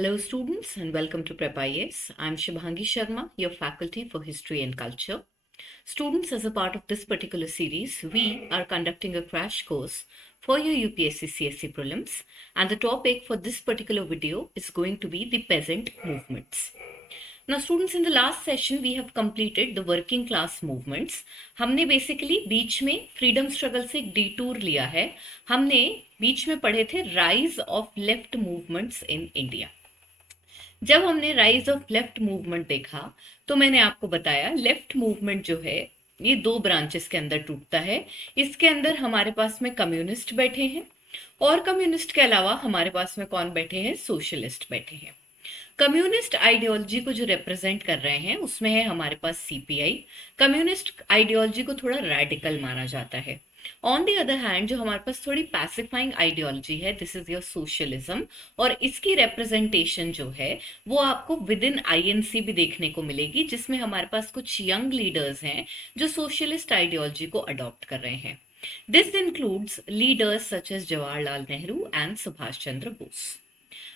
Hello, students, and welcome to Prep IAS. I'm Shubhangi Sharma, your faculty for History and Culture. Students, as a part of this particular series, we are conducting a crash course for your UPSC CSE prelims, and the topic for this particular video is going to be the peasant movements. Now students, in the last session we have completed the working class movements. हमने basically बीच में freedom struggle से एक detour लिया है. हमने बीच में पढ़े थे rise of left movements in India. जब हमने राइज ऑफ लेफ्ट मूवमेंट देखा तो मैंने आपको बताया लेफ्ट मूवमेंट जो है ये दो ब्रांचेस के अंदर टूटता है. इसके अंदर हमारे पास में कम्युनिस्ट बैठे हैं और कम्युनिस्ट के अलावा हमारे पास में कौन बैठे हैं? सोशलिस्ट बैठे हैं. कम्युनिस्ट आइडियोलॉजी को जो रिप्रेजेंट कर रहे हैं उसमें है हमारे पास सीपीआई. कम्युनिस्ट आइडियोलॉजी को थोड़ा रेडिकल माना जाता है. ऑन दी अदर हैंड जो हमारे पास थोड़ी पैसिफाइंग आइडियोलॉजी है, दिस इज योर सोशलिज्म, और इसकी रिप्रेजेंटेशन जो है वो आपको विद इन आईएनसी भी देखने को मिलेगी, जिसमें हमारे पास कुछ यंग लीडर्स हैं जो सोशलिस्ट आइडियोलॉजी को अडॉप्ट कर रहे हैं. This includes leaders such as Jawaharlal Nehru and Subhash Chandra Bose.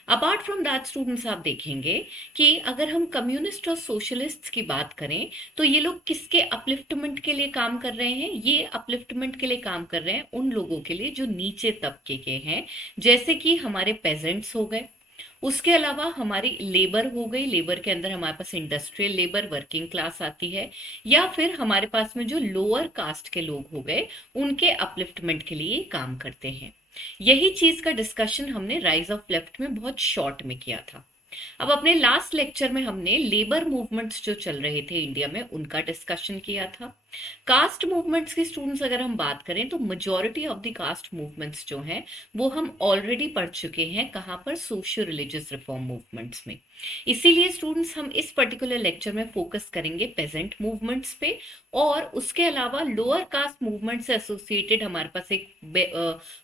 Apart from that students, आप देखेंगे कि अगर हम कम्युनिस्ट और सोशलिस्ट की बात करें तो ये लोग किसके अपलिफ्टमेंट के लिए काम कर रहे हैं? ये अपलिफ्टमेंट के लिए काम कर रहे हैं उन लोगों के लिए जो नीचे तबके के हैं, जैसे कि हमारे पेजेंट्स हो गए, उसके अलावा हमारी लेबर हो गई. लेबर के अंदर हमारे पास इंडस्ट्रियल लेबर, वर्किंग क्लास आती है, या फिर हमारे पास में जो लोअर कास्ट के लोग हो गए उनके अपलिफ्टमेंट के लिए काम करते हैं. यही चीज का डिस्कशन हमने राइज ऑफ लेफ्ट में बहुत शॉर्ट में किया था. अब अपने लास्ट लेक्चर में हमने लेबर मूवमेंट्स जो चल रहे थे इंडिया में उनका डिस्कशन किया था. कास्ट मूवमेंट्स की स्टूडेंट्स अगर हम बात करें तो majority of the caste movements जो हैं वो हम ऑलरेडी पढ़ चुके हैं. कहाँ पर? सोशियो रिलीजियस रिफॉर्म मूवमेंट्स में. इसीलिए स्टूडेंट्स हम इस पर्टिकुलर लेक्चर में फोकस करेंगे पेजेंट मूवमेंट्स पे, और उसके अलावा लोअर कास्ट मूवमेंट से एसोसिएटेड हमारे पास एक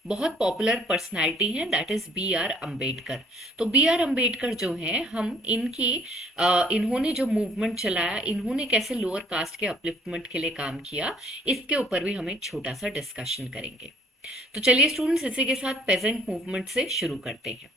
बहुत पॉपुलर पर्सनैलिटी है, that is B R Ambedkar. तो बी आर अम्बेडकर जो हैं, हम इनकी इन्होंने जो मूवमेंट चलाया, इन्होंने कैसे लोअर कास्ट के अपलिफ्टमेंट के लिए काम किया, इसके ऊपर भी हम एक छोटा सा डिस्कशन करेंगे. तो चलिए स्टूडेंट्स, इसी के साथ पेजेंट मूवमेंट से शुरू करते हैं.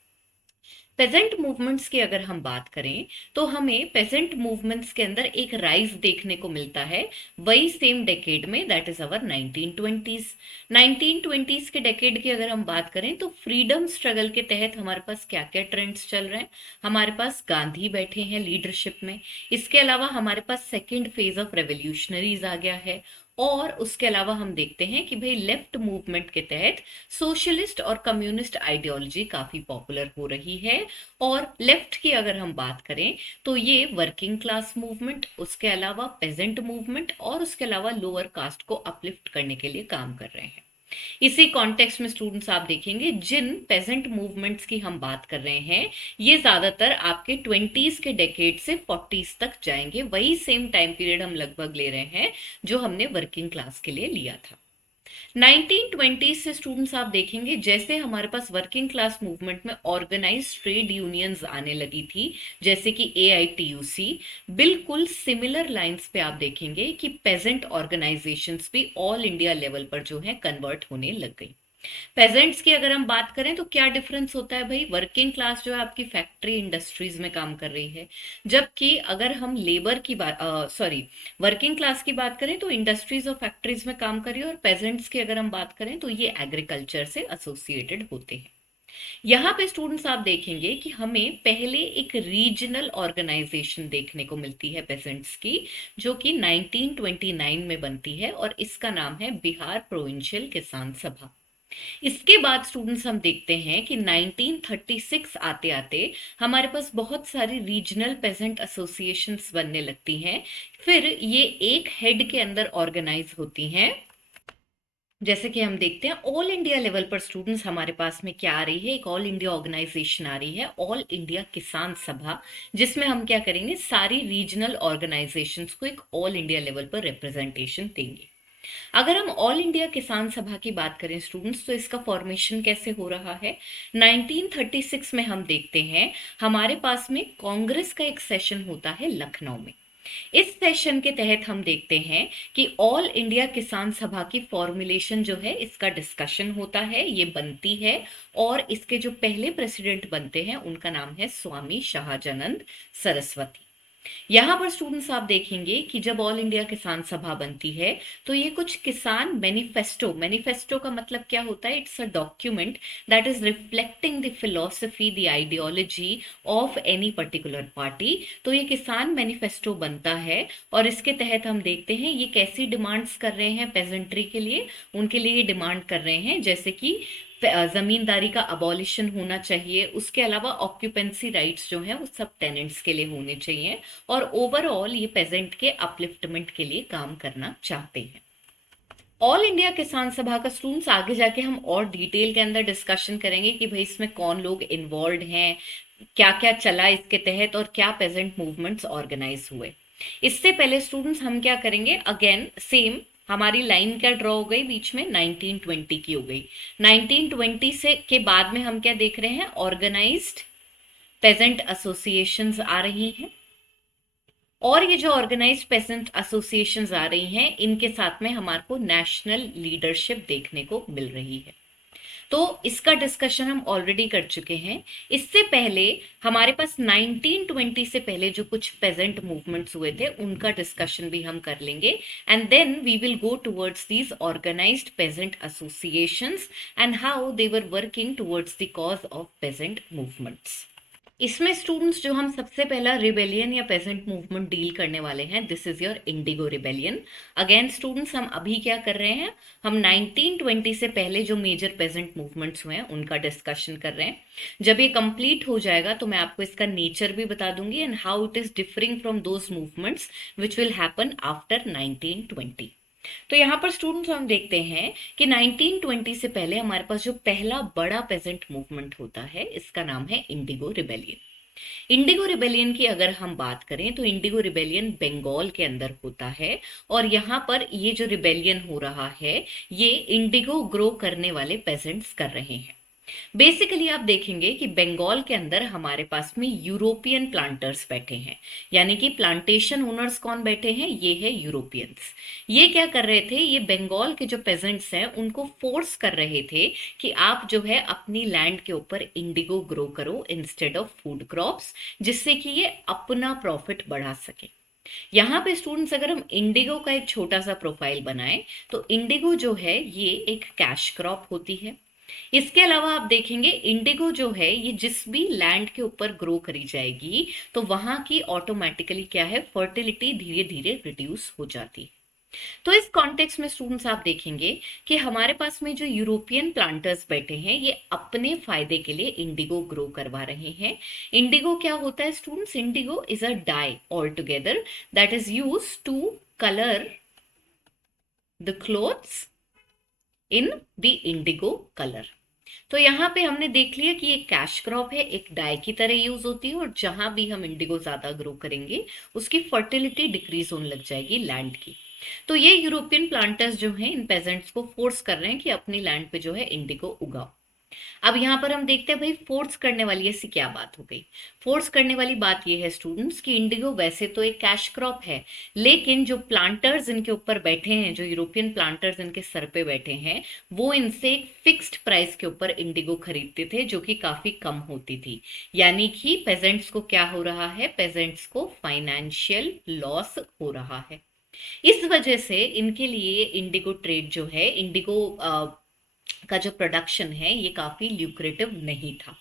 पेजेंट मूवमेंट्स की अगर हम बात करें तो हमें पेजेंट मूवमेंट्स के अंदर एक राइज देखने को मिलता है वही सेम डेकेड में, that is our 1920s. 1920s के डेकेड की अगर हम बात करें तो फ्रीडम स्ट्रगल के तहत हमारे पास क्या क्या ट्रेंड्स चल रहे हैं? हमारे पास गांधी बैठे हैं लीडरशिप में. इसके अलावा हमारे पास सेकेंड फेज ऑफ रेवोल्यूशनरीज आ गया है, और उसके अलावा हम देखते हैं कि भाई लेफ्ट मूवमेंट के तहत सोशलिस्ट और कम्युनिस्ट आइडियोलॉजी काफी पॉपुलर हो रही है. और लेफ्ट की अगर हम बात करें तो ये वर्किंग क्लास मूवमेंट, उसके अलावा पेजेंट मूवमेंट, और उसके अलावा लोअर कास्ट को अपलिफ्ट करने के लिए काम कर रहे हैं. इसी कॉन्टेक्स्ट में स्टूडेंट्स आप देखेंगे जिन पेजेंट मूवमेंट्स की हम बात कर रहे हैं ये ज्यादातर आपके 20s के डेकेड से 40s तक जाएंगे. वही सेम टाइम पीरियड हम लगभग ले रहे हैं जो हमने वर्किंग क्लास के लिए लिया था. 1920 से स्टूडेंट्स आप देखेंगे जैसे हमारे पास वर्किंग क्लास मूवमेंट में ऑर्गेनाइज्ड ट्रेड यूनियंस आने लगी थी, जैसे कि AITUC, बिल्कुल सिमिलर लाइंस पे आप देखेंगे कि पेजेंट ऑर्गेनाइजेशंस भी ऑल इंडिया लेवल पर जो है कन्वर्ट होने लग गई. पेजेंट्स की अगर हम बात करें तो क्या डिफरेंस होता है भाई? वर्किंग क्लास जो है आपकी फैक्ट्री इंडस्ट्रीज में काम कर रही है, जबकि अगर हम लेबर की बात वर्किंग क्लास की बात करें तो इंडस्ट्रीज और फैक्ट्रीज में काम कर रही है, और पेजेंट्स की अगर हम बात करें तो ये एग्रीकल्चर से एसोसिएटेड होते हैं. यहाँ पे स्टूडेंट्स आप देखेंगे कि हमें पहले एक रीजनल ऑर्गेनाइजेशन देखने को मिलती है पेजेंट्स की, जो कि 1929 में बनती है, और इसका नाम है बिहार प्रोविंशियल किसान सभा. इसके बाद स्टूडेंट्स हम देखते हैं कि 1936 आते आते हमारे पास बहुत सारी रीजनल पेजेंट एसोसिएशंस बनने लगती हैं. फिर ये एक हेड के अंदर ऑर्गेनाइज होती हैं. जैसे कि हम देखते हैं ऑल इंडिया लेवल पर स्टूडेंट्स हमारे पास में क्या आ रही है? एक ऑल इंडिया ऑर्गेनाइजेशन आ रही है, ऑल इंडिया किसान सभा, जिसमें हम क्या करेंगे? सारी रीजनल ऑर्गेनाइजेशंस को एक ऑल इंडिया लेवल पर रिप्रेजेंटेशन देंगे. अगर हम ऑल इंडिया किसान सभा की बात करें स्टूडेंट्स तो इसका फॉर्मेशन कैसे हो रहा है? 1936 में हम देखते हैं हमारे पास में कांग्रेस का एक सेशन होता है लखनऊ में. इस सेशन के तहत हम देखते हैं कि ऑल इंडिया किसान सभा की फॉर्मुलेशन जो है इसका डिस्कशन होता है, ये बनती है। और इसके जो पहले प्रेसिडेंट बनते हैं उनका नाम है स्वामी शाहजानंद सरस्वती। यहाँ पर स्टूडेंट्स आप देखेंगे कि जब ऑल इंडिया किसान सभा बनती है तो ये कुछ किसान मैनिफेस्टो, मैनिफेस्टो का मतलब क्या होता है, it's a document that is reflecting the philosophy, the ideology of any particular party. तो ये किसान मैनिफेस्टो बनता है और इसके तहत हम देखते हैं ये कैसी डिमांड्स कर रहे हैं पेजेंट्री के लिए। उनके लिए ये डिमांड कर रहे हैं जैसे कि जमींदारी का अबॉलिशन होना चाहिए, उसके अलावा ऑक्यूपेंसी राइट्स जो हैं वो सब टेनेंट्स के लिए होने चाहिए, और ओवरऑल ये पेजेंट के अपलिफ्टमेंट के लिए काम करना चाहते हैं। ऑल इंडिया किसान सभा का स्टूडेंट्स आगे जाके हम और डिटेल के अंदर डिस्कशन करेंगे कि भाई इसमें कौन लोग इन्वॉल्व हैं, क्या क्या चला इसके तहत और क्या पेजेंट मूवमेंट्स ऑर्गेनाइज हुए। इससे पहले स्टूडेंट्स हम क्या करेंगे, अगेन सेम हमारी लाइन क्या ड्रॉ हो गई, बीच में 1920 की हो गई। 1920 से के बाद में हम क्या देख रहे हैं, ऑर्गेनाइज्ड पेजेंट एसोसिएशंस आ रही हैं। और ये जो ऑर्गेनाइज्ड पेजेंट एसोसिएशंस आ रही हैं इनके साथ में हमारे को नेशनल लीडरशिप देखने को मिल रही है। तो इसका डिस्कशन हम ऑलरेडी कर चुके हैं। इससे पहले हमारे पास 1920 से पहले जो कुछ पेजेंट मूवमेंट्स हुए थे उनका डिस्कशन भी हम कर लेंगे, and then we will go towards these organised peasant associations and how they were working towards the cause of peasant movements. इसमें स्टूडेंट्स जो हम सबसे पहला रिबेलियन या पेजेंट मूवमेंट डील करने वाले हैं, this is your Indigo rebellion. Again students हम अभी क्या कर रहे हैं, हम 1920 से पहले जो मेजर पेजेंट मूवमेंट्स हुए हैं उनका डिस्कशन कर रहे हैं। जब ये कंप्लीट हो जाएगा तो मैं आपको इसका नेचर भी बता दूंगी and how it is differing from those movements which will happen after 1920। तो यहाँ पर स्टूडेंट्स हम देखते हैं कि 1920 से पहले हमारे पास जो पहला बड़ा पेजेंट मूवमेंट होता है इसका नाम है इंडिगो रिबेलियन। इंडिगो रिबेलियन की अगर हम बात करें तो इंडिगो रिबेलियन बंगाल के अंदर होता है, और यहाँ पर ये जो रिबेलियन हो रहा है ये इंडिगो ग्रो करने वाले पेजेंट्स कर रहे हैं। बेसिकली आप देखेंगे कि बंगाल के अंदर हमारे पास में यूरोपियन प्लांटर्स बैठे हैं, यानी कि प्लांटेशन ओनर्स कौन बैठे हैं, ये है यूरोपियंस। ये क्या कर रहे थे, ये बंगाल के जो पेजेंट्स हैं उनको फोर्स कर रहे थे कि आप जो है अपनी लैंड के ऊपर इंडिगो ग्रो करो इंस्टेड ऑफ फूड क्रॉप्स, जिससे कि ये अपना प्रॉफिट बढ़ा सके। यहाँ पे स्टूडेंट्स अगर हम इंडिगो का एक छोटा सा प्रोफाइल बनाएं तो इंडिगो जो है ये एक कैश क्रॉप होती है। इसके अलावा आप देखेंगे इंडिगो जो है ये जिस भी लैंड के ऊपर ग्रो करी जाएगी तो वहां की ऑटोमेटिकली क्या है, फर्टिलिटी धीरे धीरे रिड्यूस हो जाती है। तो इस कॉन्टेक्स्ट में स्टूडेंट्स आप देखेंगे कि हमारे पास में जो यूरोपियन प्लांटर्स बैठे हैं ये अपने फायदे के लिए इंडिगो ग्रो करवा रहे हैं। इंडिगो क्या होता है students, indigo is a dye all together that is use to colour the clothes in the indigo colour. तो यहाँ पे हमने देख लिया कि ये कैश क्रॉप है, एक डाई की तरह यूज होती है, और जहां भी हम इंडिगो ज्यादा ग्रो करेंगे उसकी फर्टिलिटी डिक्रीज होने लग जाएगी लैंड की। तो ये यूरोपियन प्लांटर्स जो हैं इन पेजेंट्स को फोर्स कर रहे हैं कि अपनी लैंड पे जो है इंडिगो उगाओ। अब यहाँ पर हम देखते हैं भाई फोर्स करने वाली ऐसी क्या बात हो गई। फोर्स करने वाली बात ये है स्टूडेंट्स कि इंडिगो वैसे तो एक कैश क्रॉप है, लेकिन जो प्लांटर्स इनके ऊपर बैठे हैं, जो यूरोपियन प्लांटर्स इनके सर पे बैठे हैं, वो इनसे एक फिक्स्ड प्राइस के ऊपर इंडिगो खरीदते थे जो कि काफी कम होती थी। यानी कि पेजेंट्स को क्या हो रहा है, पेजेंट्स को फाइनेंशियल लॉस हो रहा है। इस वजह से इनके लिए इंडिगो ट्रेड जो है, इंडिगो का जो प्रोडक्शन है ये काफी ल्यूक्रेटिव नहीं था।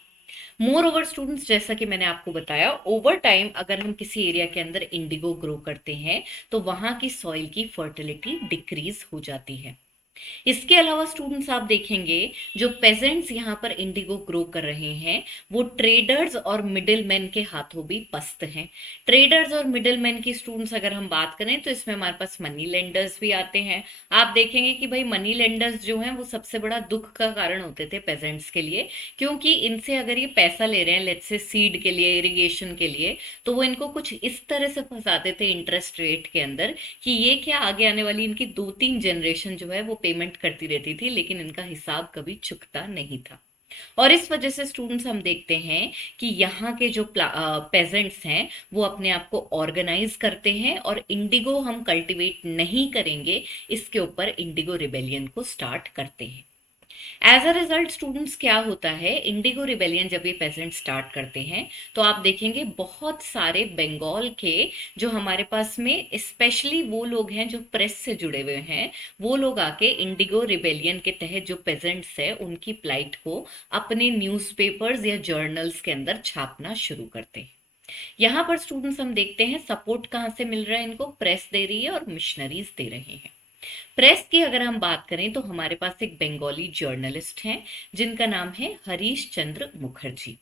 मोर ओवर स्टूडेंट्स, जैसा कि मैंने आपको बताया, ओवर टाइम अगर हम किसी एरिया के अंदर इंडिगो ग्रो करते हैं तो वहां की सॉइल की फर्टिलिटी डिक्रीज हो जाती है। इसके अलावा स्टूडेंट्स आप देखेंगे जो पेजेंट्स यहाँ पर इंडिगो ग्रो कर रहे हैं वो ट्रेडर्स और मिडिल मैन के हाथों भी पस्त हैं। ट्रेडर्स और मिडिल मैन की स्टूडेंट्स अगर हम बात करें तो इसमें हमारे पास मनी लेंडर्स भी आते हैं। आप देखेंगे कि भाई मनी लेंडर्स जो हैं वो सबसे बड़ा दुख का कारण होते थे पेजेंट्स के लिए, क्योंकि इनसे अगर ये पैसा ले रहे हैं लेट्स से सीड के लिए, इरिगेशन के लिए, तो वो इनको कुछ इस तरह से फंसाते थे इंटरेस्ट रेट के अंदर कि ये क्या आगे आने वाली इनकी 2-3 जनरेशन जो है वो पेमेंट करती रहती थी, लेकिन इनका हिसाब कभी चुकता नहीं था। और इस वजह से स्टूडेंट्स हम देखते हैं कि यहाँ के जो पेजेंट्स हैं वो अपने आप को ऑर्गेनाइज करते हैं और इंडिगो हम कल्टीवेट नहीं करेंगे इसके ऊपर इंडिगो रिबेलियन को स्टार्ट करते हैं। एज अ रिजल्ट स्टूडेंट्स क्या होता है, इंडिगो रिबेलियन जब ये पेजेंट स्टार्ट करते हैं तो आप देखेंगे बहुत सारे बंगाल के जो हमारे पास में स्पेशली वो लोग हैं जो प्रेस से जुड़े हुए हैं, वो लोग आके इंडिगो रिबेलियन के तहत जो पेजेंट्स है उनकी प्लाइट को अपने न्यूज़पेपर्स या जर्नल्स के अंदर छापना शुरू करते हैं। यहाँ पर स्टूडेंट्स हम देखते हैं सपोर्ट कहाँ से मिल रहा है इनको, प्रेस दे रही है और मिशनरीज दे रहे हैं। प्रेस की अगर हम बात करें तो हमारे पास एक बंगाली जर्नलिस्ट हैं जिनका नाम है हरीश चंद्र मुखर्जी।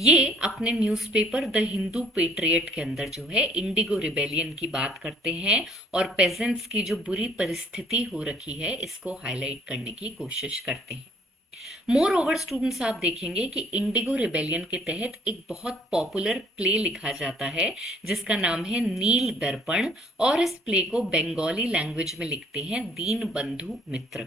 ये अपने न्यूज़पेपर द हिंदू पेट्रियट के अंदर जो है इंडिगो रिबेलियन की बात करते हैं और पेजेंट्स की जो बुरी परिस्थिति हो रखी है इसको हाईलाइट करने की कोशिश करते हैं। मोर ओवर स्टूडेंट्स आप देखेंगे कि इंडिगो रिबेलियन के तहत एक बहुत पॉपुलर प्ले लिखा जाता है जिसका नाम है नील दर्पण, और इस प्ले को बंगाली लैंग्वेज में लिखते हैं दीन बंधु मित्र।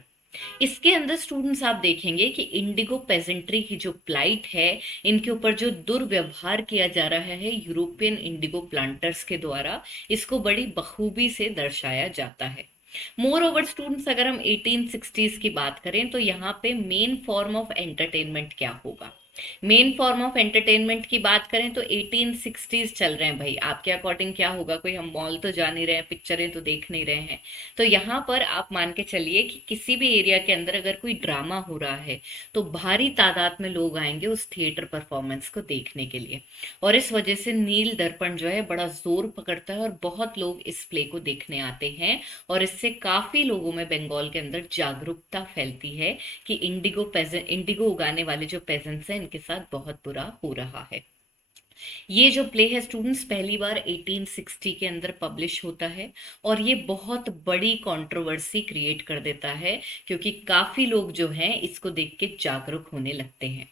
इसके अंदर स्टूडेंट्स आप देखेंगे कि इंडिगो पेजेंट्री की जो प्लाइट है, इनके ऊपर जो दुर्व्यवहार किया जा रहा है यूरोपियन इंडिगो प्लांटर्स के द्वारा, इसको बड़ी बखूबी से दर्शाया जाता है। मोर ओवर स्टूडेंट्स अगर हम 1860s की बात करें तो यहाँ पे मेन फॉर्म ऑफ एंटरटेनमेंट क्या होगा, मेन फॉर्म ऑफ एंटरटेनमेंट की बात करें तो 1860s चल रहे हैं भाई, आपके अकॉर्डिंग क्या होगा, कोई हम मॉल तो जा नहीं रहे हैं, पिक्चरें तो देख नहीं रहे हैं, तो यहाँ पर आप मान के चलिए कि किसी भी एरिया के अंदर अगर कोई ड्रामा हो रहा है तो भारी तादाद में लोग आएंगे उस थिएटर परफॉर्मेंस को देखने के लिए, और इस वजह से नील दर्पण जो है बड़ा जोर पकड़ता है और बहुत लोग इस प्ले को देखने आते हैं, और इससे काफी लोगों में बंगाल के अंदर जागरूकता फैलती है कि इंडिगो उगाने वाले जो पेजेंट्स हैं इनके साथ बहुत बुरा हो रहा है। ये जो प्ले है स्टूडेंट्स पहली बार 1860 के अंदर पब्लिश होता है और ये बहुत बड़ी कंट्रोवर्सी क्रिएट कर देता है क्योंकि काफी लोग जो हैं इसको देख के जागरूक होने लगते हैं।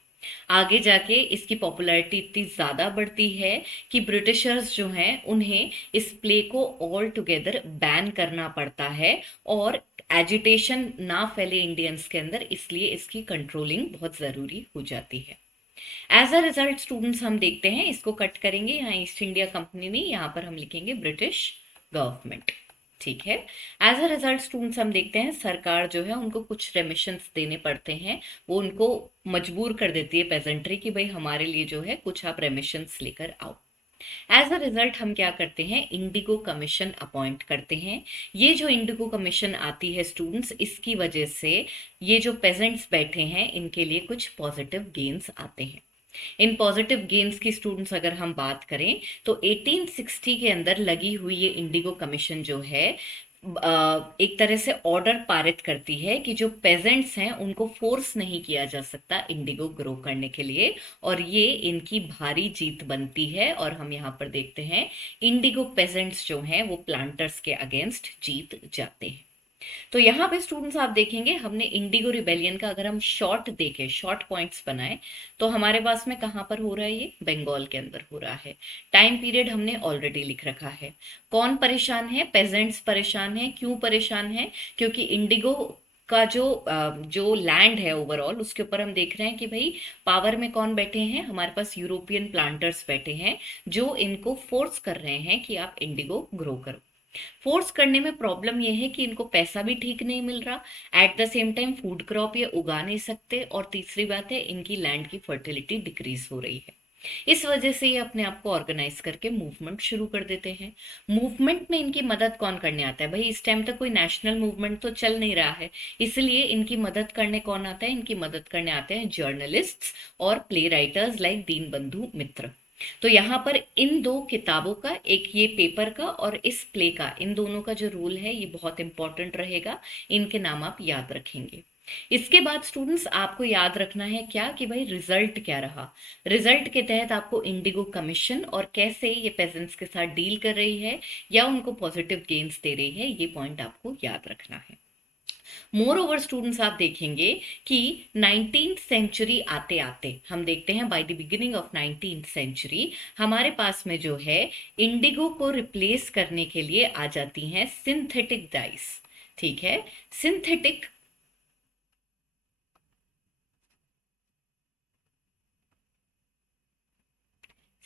आगे जाके इसकी पॉपुलैरिटी इतनी ज्यादा बढ़ती है कि ब्रिटिशर्स जो हैं उन्हें इस प्ले को ऑल टुगेदर बैन करना पड़ता है और एजिटेशन ना फैले इंडियंस के अंदर, इसलिए इसकी कंट्रोलिंग बहुत जरूरी हो जाती है। एज अ रिजल्ट स्टूडेंट्स हम देखते हैं, इसको कट करेंगे, यहाँ ईस्ट इंडिया कंपनी नहीं, यहाँ पर हम लिखेंगे ब्रिटिश गवर्नमेंट। ठीक है। एज अ रिजल्ट स्टूडेंट्स हम देखते हैं सरकार जो है उनको कुछ रेमिशंस देने पड़ते हैं, वो उनको मजबूर कर देती है पेजेंट्री कि भाई हमारे लिए जो है कुछ आप रेमिशंस लेकर आओ। एज अ रिजल्ट हम क्या करते हैं, इंडिगो कमीशन अपॉइंट करते हैं। ये जो इंडिगो कमीशन आती है स्टूडेंट्स, इसकी वजह से ये जो पेजेंट्स बैठे हैं इनके लिए कुछ पॉजिटिव गेन्स आते हैं। इन पॉजिटिव गेन्स की स्टूडेंट्स अगर हम बात करें तो 1860 के अंदर लगी हुई ये इंडिगो कमीशन जो है एक तरह से ऑर्डर पारित करती है कि जो पेजेंट्स हैं उनको फोर्स नहीं किया जा सकता इंडिगो ग्रो करने के लिए, और ये इनकी भारी जीत बनती है। और हम यहाँ पर देखते हैं इंडिगो पेजेंट्स जो हैं वो प्लांटर्स के अगेंस्ट जीत जाते हैं। तो यहाँ पे स्टूडेंट्स आप देखेंगे हमने इंडिगो रिबेलियन का अगर हम शॉर्ट देखें, शॉर्ट पॉइंट्स बनाए, तो हमारे पास में कहाँ पर हो रहा है, ये बंगाल के अंदर हो रहा है। टाइम पीरियड हमने ऑलरेडी लिख रखा है। कौन परेशान है, पेजेंट्स परेशान है। क्यों परेशान है, क्योंकि इंडिगो का जो लैंड है ओवरऑल उसके ऊपर हम देख रहे हैं कि भाई पावर में कौन बैठे हैं, हमारे पास यूरोपियन प्लांटर्स बैठे हैं जो इनको फोर्स कर रहे हैं कि आप इंडिगो ग्रो करो। फोर्स करने में प्रॉब्लम यह है कि इनको पैसा भी ठीक नहीं मिल रहा, at the same time food crop ये उगा नहीं सकते, और तीसरी बात है इनकी लैंड की फर्टिलिटी डिक्रीज हो रही है। इस वजह से ये अपने आप को ऑर्गेनाइज करके मूवमेंट शुरू कर देते हैं। मूवमेंट में इनकी मदद कौन करने आता है, भाई इस टाइम तक कोई नेशनल मूवमेंट तो चल नहीं रहा है, इसलिए इनकी मदद करने कौन आता है, इनकी मदद करने आते हैं जर्नलिस्ट्स और प्ले राइटर्स लाइक दीन बंधु मित्र। तो यहाँ पर इन दो किताबों का, एक ये पेपर का और इस प्ले का, इन दोनों का जो रोल है ये बहुत इंपॉर्टेंट रहेगा, इनके नाम आप याद रखेंगे। इसके बाद स्टूडेंट्स आपको याद रखना है क्या, कि भाई रिजल्ट क्या रहा। रिजल्ट के तहत आपको इंडिगो कमीशन और कैसे ये पेजेंट्स के साथ डील कर रही है या उनको पॉजिटिव गेन्स दे रही है, ये पॉइंट आपको याद रखना है। मोर ओवर स्टूडेंट्स आप देखेंगे कि 19th सेंचुरी आते आते हम देखते हैं by the beginning of 19th century हमारे पास में जो है इंडिगो को रिप्लेस करने के लिए आ जाती हैं सिंथेटिक डाइस। ठीक है, सिंथेटिक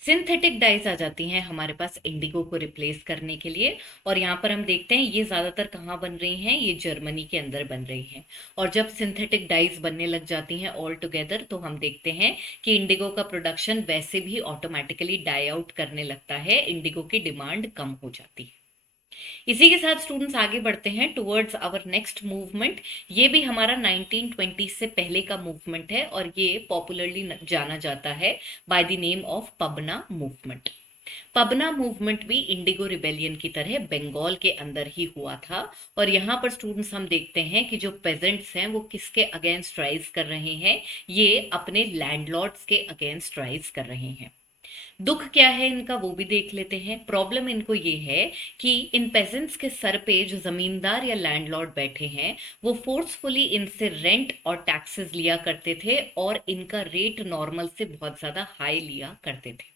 सिंथेटिक डाइज आ जाती हैं हमारे पास इंडिगो को रिप्लेस करने के लिए। और यहाँ पर हम देखते हैं ये ज़्यादातर कहाँ बन रही हैं, ये जर्मनी के अंदर बन रही हैं। और जब सिंथेटिक डाइज बनने लग जाती हैं ऑल टुगेदर, तो हम देखते हैं कि इंडिगो का प्रोडक्शन वैसे भी ऑटोमेटिकली डाई आउट करने लगता है, इंडिगो की डिमांड कम हो जाती है। इसी के साथ स्टूडेंट्स आगे बढ़ते हैं टुवर्ड्स आवर नेक्स्ट मूवमेंट। ये भी हमारा 1920 से पहले का मूवमेंट है और ये पॉपुलरली जाना जाता है by the name of Pabna movement. Pabna movement भी इंडिगो रिबेलियन की तरह बंगाल के अंदर ही हुआ था। और यहाँ पर स्टूडेंट्स हम देखते हैं कि जो पेजेंट्स हैं वो किसके अगेंस्ट राइज कर रहे हैं, ये अपने लैंडलॉर्ड्स के अगेंस्ट राइज कर रहे हैं। दुख क्या है इनका वो भी देख लेते हैं। प्रॉब्लम इनको ये है कि इन पेजेंट्स के सर पे जो जमींदार या लैंडलॉर्ड बैठे हैं वो फोर्सफुली इनसे रेंट और टैक्सेस लिया करते थे और इनका रेट नॉर्मल से बहुत ज्यादा हाई लिया करते थे।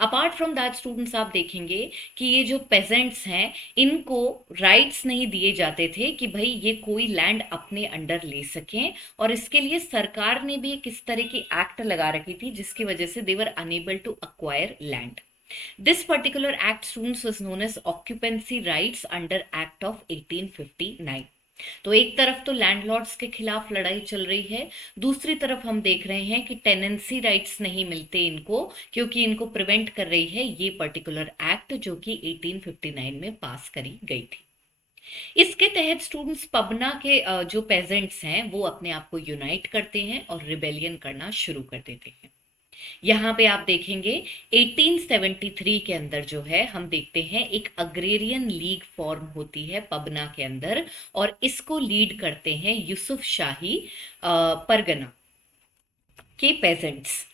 अपार्ट फ्रॉम दैट स्टूडेंट्स आप देखेंगे कि ये जो पेजेंट्स हैं इनको राइट्स नहीं दिए जाते थे कि भाई ये कोई लैंड अपने अंडर ले सकें। और इसके लिए सरकार ने भी किस तरह की एक्ट लगा रखी थी जिसकी वजह से they were enable to acquire land. This particular act students was known as occupancy rights under act of 1859। तो एक तरफ तो लैंडलॉर्ड्स के खिलाफ लड़ाई चल रही है, दूसरी तरफ हम देख रहे हैं कि टेनेंसी राइट्स नहीं मिलते इनको, क्योंकि इनको प्रिवेंट कर रही है ये पर्टिकुलर एक्ट जो कि 1859 में पास करी गई थी। इसके तहत स्टूडेंट्स पबना के जो पेजेंट्स हैं वो अपने आप को यूनाइट करते हैं और रिबेलियन करना शुरू कर देते हैं। यहाँ पे आप देखेंगे 1873 के अंदर जो है हम देखते हैं एक अग्रेरियन लीग फॉर्म होती है पबना के अंदर और इसको लीड करते हैं यूसुफ शाही परगना के पेजेंट्स।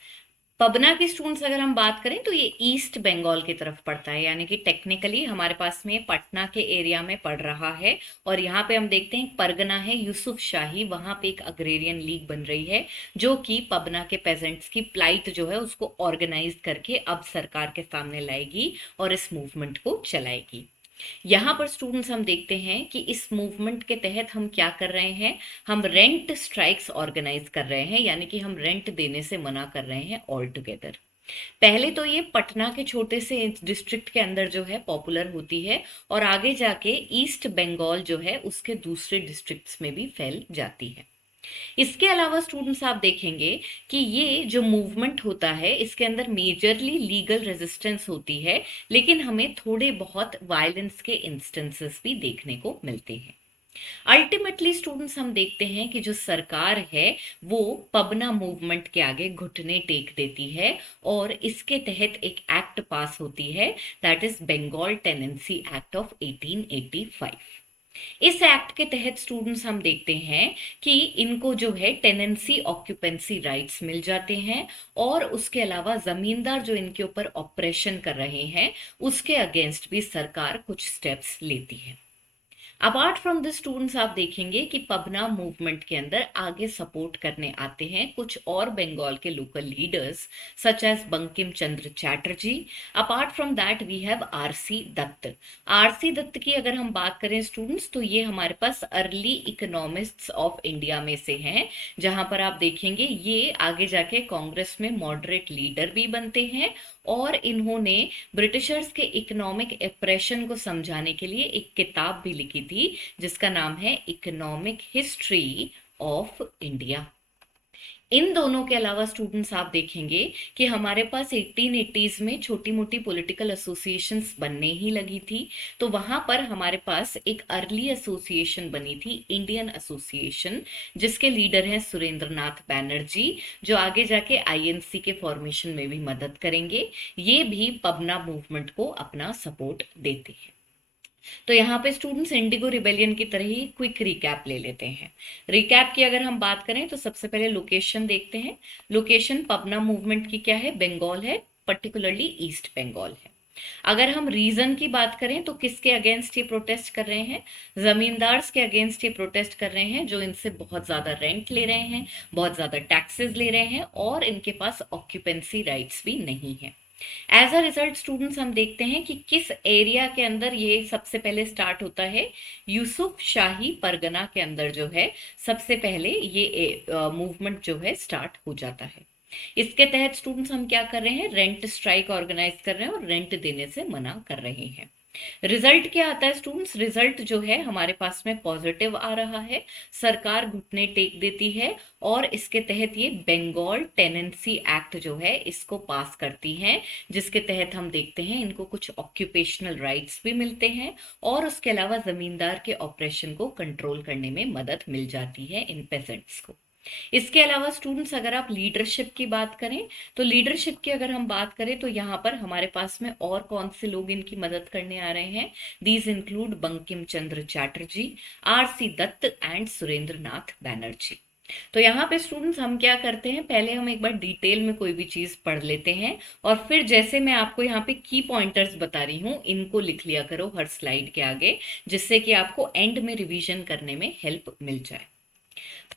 पबना के स्टूडेंट्स अगर हम बात करें तो ये ईस्ट बंगाल की तरफ पड़ता है, यानी कि टेक्निकली हमारे पास में पटना के एरिया में पड़ रहा है। और यहाँ पे हम देखते हैं परगना है यूसुफ शाही, वहां पे एक अग्रेरियन लीग बन रही है जो कि पबना के पेजेंट्स की प्लाइट जो है उसको ऑर्गेनाइज करके अब सरकार के सामने लाएगी और इस मूवमेंट को चलाएगी। यहाँ पर स्टूडेंट्स हम देखते हैं कि इस मूवमेंट के तहत हम क्या कर रहे हैं, हम रेंट स्ट्राइक्स ऑर्गेनाइज कर रहे हैं, यानी कि हम रेंट देने से मना कर रहे हैं ऑल टुगेदर। पहले तो ये पटना के छोटे से डिस्ट्रिक्ट के अंदर जो है पॉपुलर होती है और आगे जाके ईस्ट बंगाल जो है उसके दूसरे डिस्ट्रिक्ट्स में भी फैल जाती है। इसके अलावा स्टूडेंट्स आप देखेंगे कि ये जो मूवमेंट होता है इसके अंदर मेजरली लीगल रेजिस्टेंस होती है, लेकिन हमें थोड़े बहुत वायलेंस के इंस्टेंसेस भी देखने को मिलते हैं। अल्टीमेटली स्टूडेंट्स हम देखते हैं कि जो सरकार है वो पबना मूवमेंट के आगे घुटने टेक देती है और इसके तहत एक एक्ट पास होती है, that is Bengal tenancy act of 1885। इस एक्ट के तहत स्टूडेंट्स हम देखते हैं कि इनको जो है टेनेंसी ऑक्यूपेंसी राइट्स मिल जाते हैं और उसके अलावा जमींदार जो इनके ऊपर ऑपरेशन कर रहे हैं उसके अगेंस्ट भी सरकार कुछ स्टेप्स लेती है। अपार्ट फ्रॉम दिस स्टूडेंट्स आप देखेंगे कि पबना मूवमेंट के अंदर आगे सपोर्ट करने आते हैं कुछ और बंगाल के local leaders such as Bankim Chandra Chatterjee. Apart from that we have RC Dutt. RC Dutt की अगर हम बात करें स्टूडेंट्स तो ये हमारे पास अर्ली इकोनॉमिस्ट्स ऑफ इंडिया में से हैं, जहां पर आप देखेंगे ये आगे जाके कांग्रेस में मॉडरेट लीडर भी बनते हैं और इन्होंने ब्रिटिशर्स के इकोनॉमिक एप्रेशन को समझाने के लिए एक किताब भी लिखी थी जिसका नाम है इकोनॉमिक हिस्ट्री ऑफ इंडिया। इन दोनों के अलावा स्टूडेंट्स आप देखेंगे कि हमारे पास 1880s में छोटी मोटी पॉलिटिकल एसोसिएशंस बनने ही लगी थी। तो वहां पर हमारे पास एक अर्ली एसोसिएशन बनी थी, इंडियन एसोसिएशन, जिसके लीडर हैं सुरेंद्रनाथ बैनर्जी, जो आगे जाके आईएनसी के फॉर्मेशन में भी मदद करेंगे। ये भी पबना मूवमेंट को अपना सपोर्ट देते हैं। तो यहाँ पे स्टूडेंट्स इंडिगो रिबेलियन की तरह ही क्विक रिकैप ले लेते हैं। रिकैप की अगर हम बात करें तो सबसे पहले लोकेशन देखते हैं। लोकेशन पबना मूवमेंट की क्या है, बंगाल है, पर्टिकुलरली ईस्ट बंगाल है। अगर हम रीजन की बात करें तो किसके अगेंस्ट ये प्रोटेस्ट कर रहे हैं, जमींदार्स के अगेंस्ट ये प्रोटेस्ट कर रहे हैं जो इनसे बहुत ज्यादा रेंट ले रहे हैं, बहुत ज्यादा टैक्सेस ले रहे हैं और इनके पास ऑक्यूपेंसी राइट्स भी नहीं है। एज अ रिजल्ट स्टूडेंट्स हम देखते हैं कि किस एरिया के अंदर ये सबसे पहले स्टार्ट होता है, यूसुफ शाही परगना के अंदर जो है सबसे पहले ये मूवमेंट जो है स्टार्ट हो जाता है। इसके तहत स्टूडेंट्स हम क्या कर रहे हैं, रेंट स्ट्राइक ऑर्गेनाइज कर रहे हैं और रेंट देने से मना कर रहे हैं। रिजल्ट क्या आता है स्टूडेंट्स, रिजल्ट जो है हमारे पास में पॉजिटिव आ रहा है, सरकार घुटने टेक देती है और इसके तहत ये बंगाल टेनेंसी एक्ट जो है इसको पास करती हैं, जिसके तहत हम देखते हैं इनको कुछ ऑक्यूपेशनल राइट्स भी मिलते हैं और उसके अलावा जमींदार के ऑपरेशन को कंट्रोल करने में मदद मिल जाती है इन पेजेंट्स को। इसके अलावा स्टूडेंट्स अगर आप लीडरशिप की बात करें, तो लीडरशिप की अगर हम बात करें तो यहाँ पर हमारे पास में और कौन से लोग इनकी मदद करने आ रहे हैं, these include Bankim Chandra Chatterjee, R C. Dutt and Surendra Nath Banerjee. तो यहाँ पे स्टूडेंट्स हम क्या करते हैं, पहले हम एक बार डिटेल में कोई भी चीज पढ़ लेते हैं और फिर जैसे मैं आपको यहाँ पे की पॉइंटर्स बता रही हूँ इनको लिख लिया करो हर स्लाइड के आगे, जिससे कि आपको एंड में रिवीजन करने में हेल्प मिल जाए।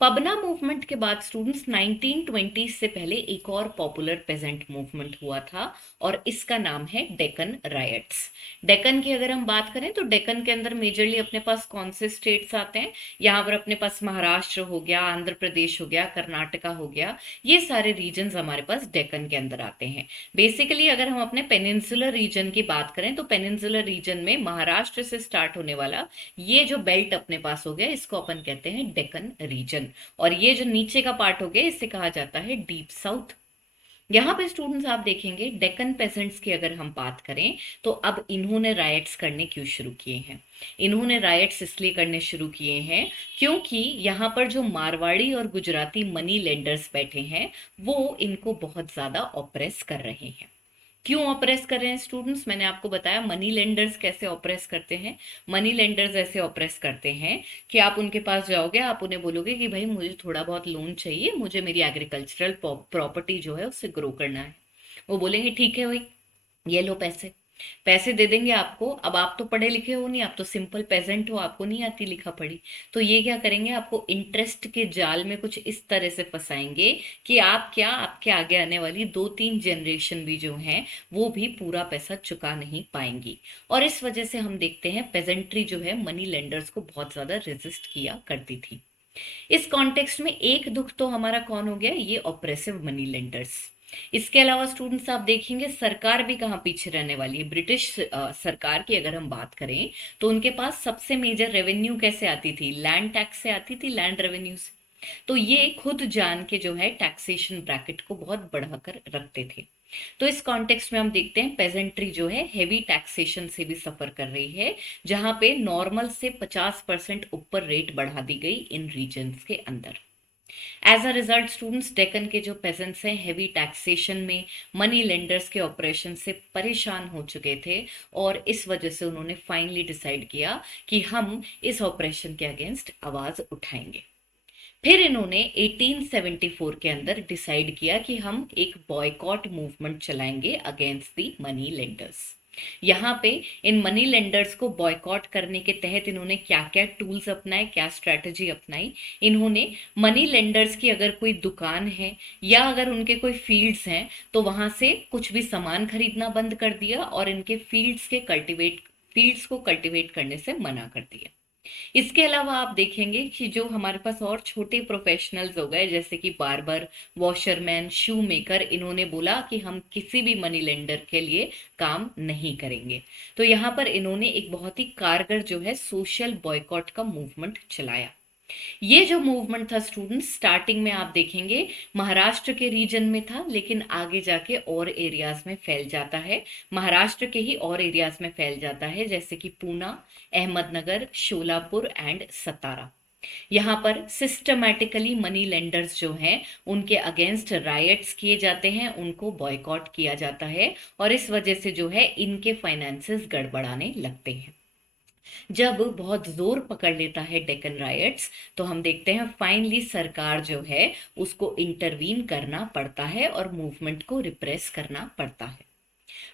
पबना मूवमेंट के बाद स्टूडेंट्स 1920 से पहले एक और पॉपुलर पेजेंट मूवमेंट हुआ था और इसका नाम है डेक्कन रायट्स। डेक्कन की अगर हम बात करें तो डेक्कन के अंदर मेजरली अपने पास कौन से स्टेट्स आते हैं, यहाँ पर अपने पास महाराष्ट्र हो गया, आंध्र प्रदेश हो गया, कर्नाटका हो गया, ये सारे रीजन्स हमारे पास डेक्कन के अंदर आते हैं। बेसिकली अगर हम अपने पेनिनसुलर रीजन की बात करें तो पेनिनसुलर रीजन में महाराष्ट्र से स्टार्ट होने वाला ये जो बेल्ट अपने पास हो गया इसको अपन कहते हैं डेक्कन रीजन, और ये जो नीचे का पार्ट हो गया इसे कहा जाता है डीप साउथ। यहाँ पे स्टूडेंट्स आप देखेंगे डेक्कन पेसेंट्स की अगर हम बात करें तो अब इन्होंने राइट्स करने क्यों शुरू किए हैं, इन्होंने राइट्स इसलिए करने शुरू किए हैं क्योंकि यहाँ पर जो मारवाड़ी और गुजराती मनी लेंडर्स बैठे हैं वो इनको बहुत ज्यादा ऑप्रेस कर रहे हैं। क्यों ऑपरेस कर रहे हैं स्टूडेंट्स, मैंने आपको बताया मनी लेंडर्स कैसे ऑपरेस करते हैं। मनी लेंडर्स ऐसे ऑपरेस करते हैं कि आप उनके पास जाओगे, आप उन्हें बोलोगे कि भाई मुझे थोड़ा बहुत लोन चाहिए, मुझे मेरी एग्रीकल्चरल प्रॉपर्टी जो है उससे ग्रो करना है। वो बोलेंगे ठीक है भाई, ये लो पैसे, पैसे दे देंगे आपको। अब आप तो पढ़े लिखे हो नहीं, आप तो सिंपल पेजेंट हो, आपको नहीं आती लिखा पढ़ी, तो ये क्या करेंगे, आपको इंटरेस्ट के जाल में कुछ इस तरह से फंसाएंगे कि आप क्या, आपके आगे आने वाली 2-3 जनरेशन भी जो हैं वो भी पूरा पैसा चुका नहीं पाएंगी। और इस वजह से हम देखते हैं पेजेंट्री जो है मनी लेंडर्स को बहुत ज्यादा रेजिस्ट किया करती थी। इस कॉन्टेक्स्ट में एक दुख तो हमारा कौन हो गया, ये ऑपरेसिव मनी लेंडर्स। इसके अलावा स्टूडेंट्स आप देखेंगे सरकार भी कहाँ पीछे रहने वाली है। ब्रिटिश सरकार की अगर हम बात करें तो उनके पास सबसे मेजर रेवेन्यू कैसे आती थी, लैंड टैक्स से आती थी, लैंड रेवेन्यू से। तो ये खुद जान के जो है टैक्सेशन ब्रैकेट को बहुत बढ़ाकर रखते थे। तो इस कॉन्टेक्स्ट में हम देखते हैं पेजेंट्री जो है हेवी टैक्सेशन से भी सफर कर रही है, जहां पे नॉर्मल से 50% ऊपर रेट बढ़ा दी गई इन रीजन्स के अंदर। As a result students Deccan के जो पेजेंट्स हैं हेवी टैक्सेशन में मनी लेंडर्स के ऑपरेशन से परेशान हो चुके थे और इस वजह से उन्होंने फाइनली डिसाइड किया कि हम इस ऑपरेशन के अगेंस्ट आवाज उठाएंगे। फिर इन्होंने 1874 के अंदर डिसाइड किया कि हम एक बॉयकॉट मूवमेंट चलाएंगे अगेंस्ट दी मनी लेंडर्स। यहाँ पे इन मनी लेंडर्स को बॉयकॉट करने के तहत इन्होंने क्या क्या टूल्स अपनाए, क्या स्ट्रैटेजी अपनाई। इन्होंने मनी लेंडर्स की अगर कोई दुकान है या अगर उनके कोई फील्ड्स हैं तो वहां से कुछ भी सामान खरीदना बंद कर दिया और इनके फील्ड्स को कल्टिवेट करने से मना कर दिया। इसके अलावा आप देखेंगे कि जो हमारे पास और छोटे प्रोफेशनल्स हो गए जैसे कि बार्बर, वॉशरमैन, शू मेकर, इन्होंने बोला कि हम किसी भी मनी लेंडर के लिए काम नहीं करेंगे। तो यहाँ पर इन्होंने एक बहुत ही कारगर जो है सोशल बॉयकॉट का मूवमेंट चलाया। ये जो मूवमेंट था स्टूडेंट्स स्टार्टिंग में आप देखेंगे महाराष्ट्र के रीजन में था, लेकिन आगे जाके और एरियाज में फैल जाता है, महाराष्ट्र के ही और एरियाज में फैल जाता है जैसे कि पूना, अहमदनगर, शोलापुर एंड सतारा। यहाँ पर सिस्टमैटिकली मनी लेंडर्स जो हैं उनके अगेंस्ट रायट्स किए जाते हैं, उनको बॉयकॉट किया जाता है और इस वजह से जो है इनके फाइनेंसेस गड़बड़ाने लगते हैं। जब बहुत जोर पकड़ लेता है डेक्कन रायट्स तो हम देखते हैं फाइनली सरकार जो है उसको इंटरवीन करना पड़ता है और मूवमेंट को रिप्रेस करना पड़ता है।